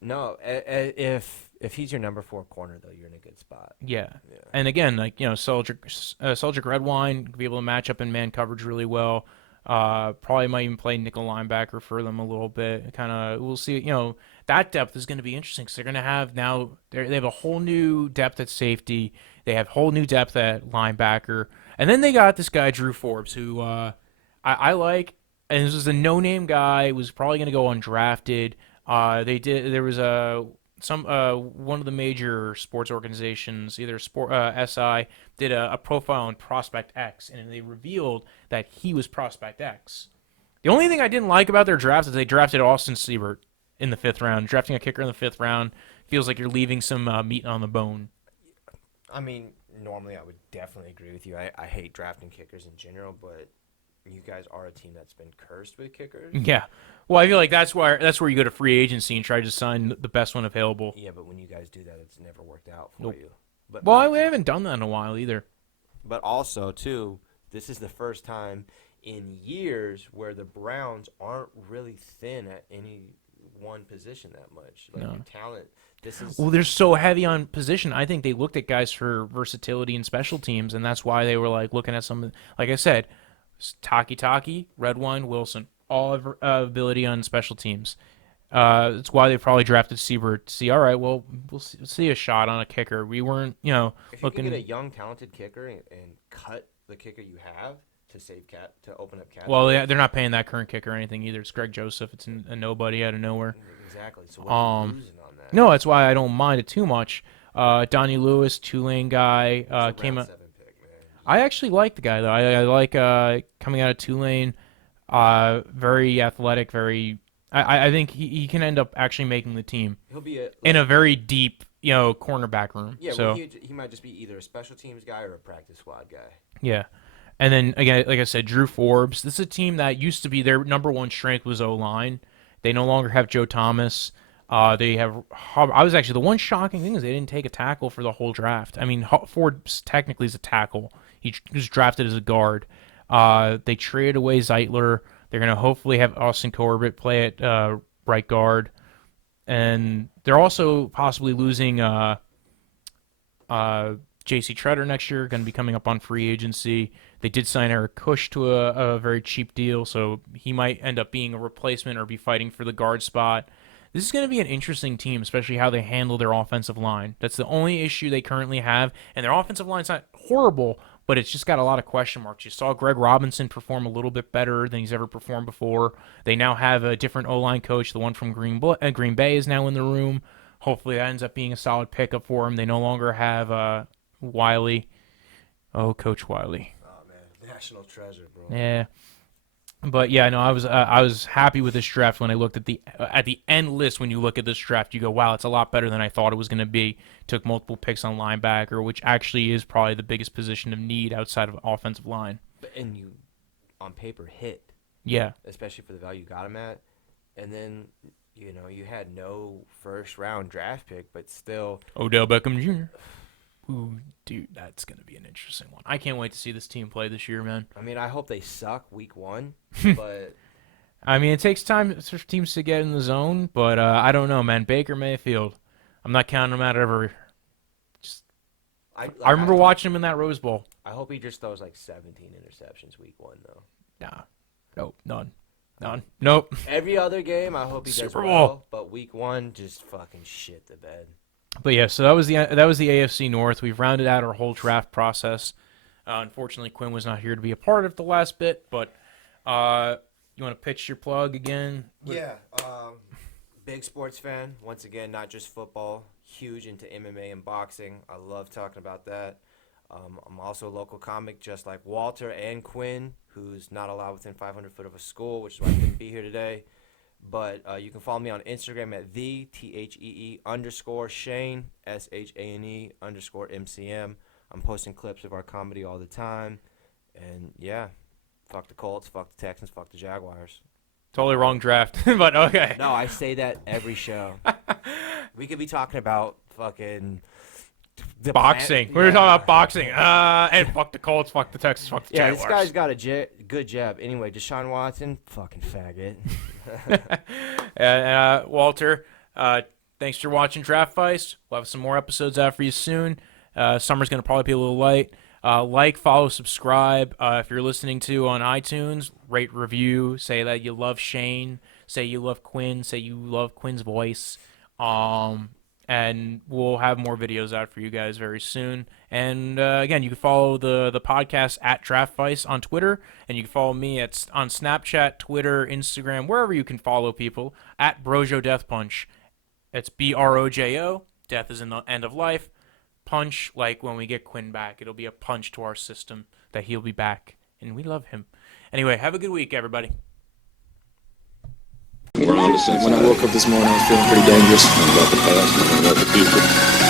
no. If he's your number 4 corner, though, you're in a good spot. Yeah. And again, like Celdrick Redwine could be able to match up in man coverage really well. Probably might even play nickel linebacker for them a little bit. Kind of, we'll see. That depth is going to be interesting because they're going to have now. They have a whole new depth at safety. They have whole new depth at linebacker, and then they got this guy Drew Forbes, who I like. And this was a no-name guy. Was probably going to go undrafted. There was one of the major sports organizations, either SI, did a profile on Prospect X, and they revealed that he was Prospect X. The only thing I didn't like about their draft is they drafted Austin Siebert in the 5th round. Drafting a kicker in the 5th round feels like you're leaving some meat on the bone. I mean, normally I would definitely agree with you. I hate drafting kickers in general, but you guys are a team that's been cursed with kickers. Yeah. Well, I feel like that's where you go to free agency and try to sign the best one available. Yeah, but when you guys do that, it's never worked out for you. But we haven't done that in a while either. But also, too, this is the first time in years where the Browns aren't really thin at any one position that much. Like, your talent, they're so heavy on position. I think they looked at guys for versatility and special teams, and that's why they were like looking at some. Like I said, Taki, Redwine, Wilson, all ability on special teams. It's why they probably drafted Siebert. See, all right, well, we'll see a shot on a kicker. We weren't, if looking. You can get a young, talented kicker and cut the kicker you have to save cap to open up cap. Well, they're not paying that current kicker anything either. It's Greg Joseph. It's a nobody out of nowhere. Exactly. So what are you losing on that? No, that's why I don't mind it too much. Donnie Lewis, Tulane guy, came out. I actually like the guy though. I like coming out of Tulane. Very athletic. I think he can end up actually making the team. He'll be in a very deep, cornerback room. Yeah, so he might just be either a special teams guy or a practice squad guy. Yeah, and then again, like I said, Drew Forbes. This is a team that used to be their number one strength was O-line. They no longer have Joe Thomas. They have. I was actually the one shocking thing is they didn't take a tackle for the whole draft. I mean, Forbes technically is a tackle. He was drafted as a guard. They traded away Zeitler. They're going to hopefully have Austin Corbett play at right guard. And they're also possibly losing J.C. Treader next year, going to be coming up on free agency. They did sign Eric Kush to a very cheap deal, so he might end up being a replacement or be fighting for the guard spot. This is going to be an interesting team, especially how they handle their offensive line. That's the only issue they currently have, and their offensive line's not horrible, but it's just got a lot of question marks. You saw Greg Robinson perform a little bit better than he's ever performed before. They now have a different O-line coach. The one from Green Bay is now in the room. Hopefully that ends up being a solid pickup for him. They no longer have Wiley. Oh, Coach Wiley. Oh, man. National treasure, bro. Yeah. But yeah, no, I was happy with this draft when I looked at the end list. When you look at this draft, you go, "Wow, it's a lot better than I thought it was going to be." Took multiple picks on linebacker, which actually is probably the biggest position of need outside of offensive line. And you, on paper, hit. Yeah. Especially for the value you got him at, and then you had no first round draft pick, but still. Odell Beckham Jr. Ooh, dude, that's going to be an interesting one. I can't wait to see this team play this year, man. I mean, I hope they suck week 1, but... I mean, it takes time for teams to get in the zone, but I don't know, man. Baker Mayfield, I'm not counting him out ever. I remember watching him in that Rose Bowl. I hope he just throws like 17 interceptions week 1, though. Nah. Nope. None. Nope. Every other game, I hope he does Super well, Bowl. But week 1, just fucking shit the bed. But yeah, so that was the AFC North. We've rounded out our whole draft process. Unfortunately, Quinn was not here to be a part of the last bit, but you want to pitch your plug again? Yeah, big sports fan. Once again, not just football. Huge into MMA and boxing. I love talking about that. I'm also a local comic, just like Walter and Quinn, who's not allowed within 500 foot of a school, which is why I couldn't be here today. But you can follow me on Instagram at _Shane, SHANE_MCM. I'm posting clips of our comedy all the time. And, yeah, fuck the Colts, fuck the Texans, fuck the Jaguars. Totally wrong draft, but okay. No, I say that every show. We could be talking about fucking... boxing. We're talking about boxing. And fuck the Colts, fuck the Texans, fuck the Jaguars. Yeah, this guy's got a good jab. Anyway, Deshaun Watson, fucking faggot. Walter, thanks for watching Draftvice. We'll have some more episodes out for you soon. Summer's going to probably be a little light. Like, follow, subscribe. If you're listening to on iTunes, rate, review. Say that you love Shane. Say you love Quinn. Say you love Quinn's voice. And we'll have more videos out for you guys very soon. And again, you can follow the podcast at Draftvice on Twitter, and you can follow me on Snapchat, Twitter, Instagram, wherever you can follow people, at Brojo Deathpunch. It's BROJO. Death is in the end of life. Punch, like when we get Quinn back, it'll be a punch to our system that he'll be back, and we love him. Anyway, have a good week, everybody. We're on to Cincinnati. When I woke up this morning, I was feeling pretty dangerous. About the past and about the future.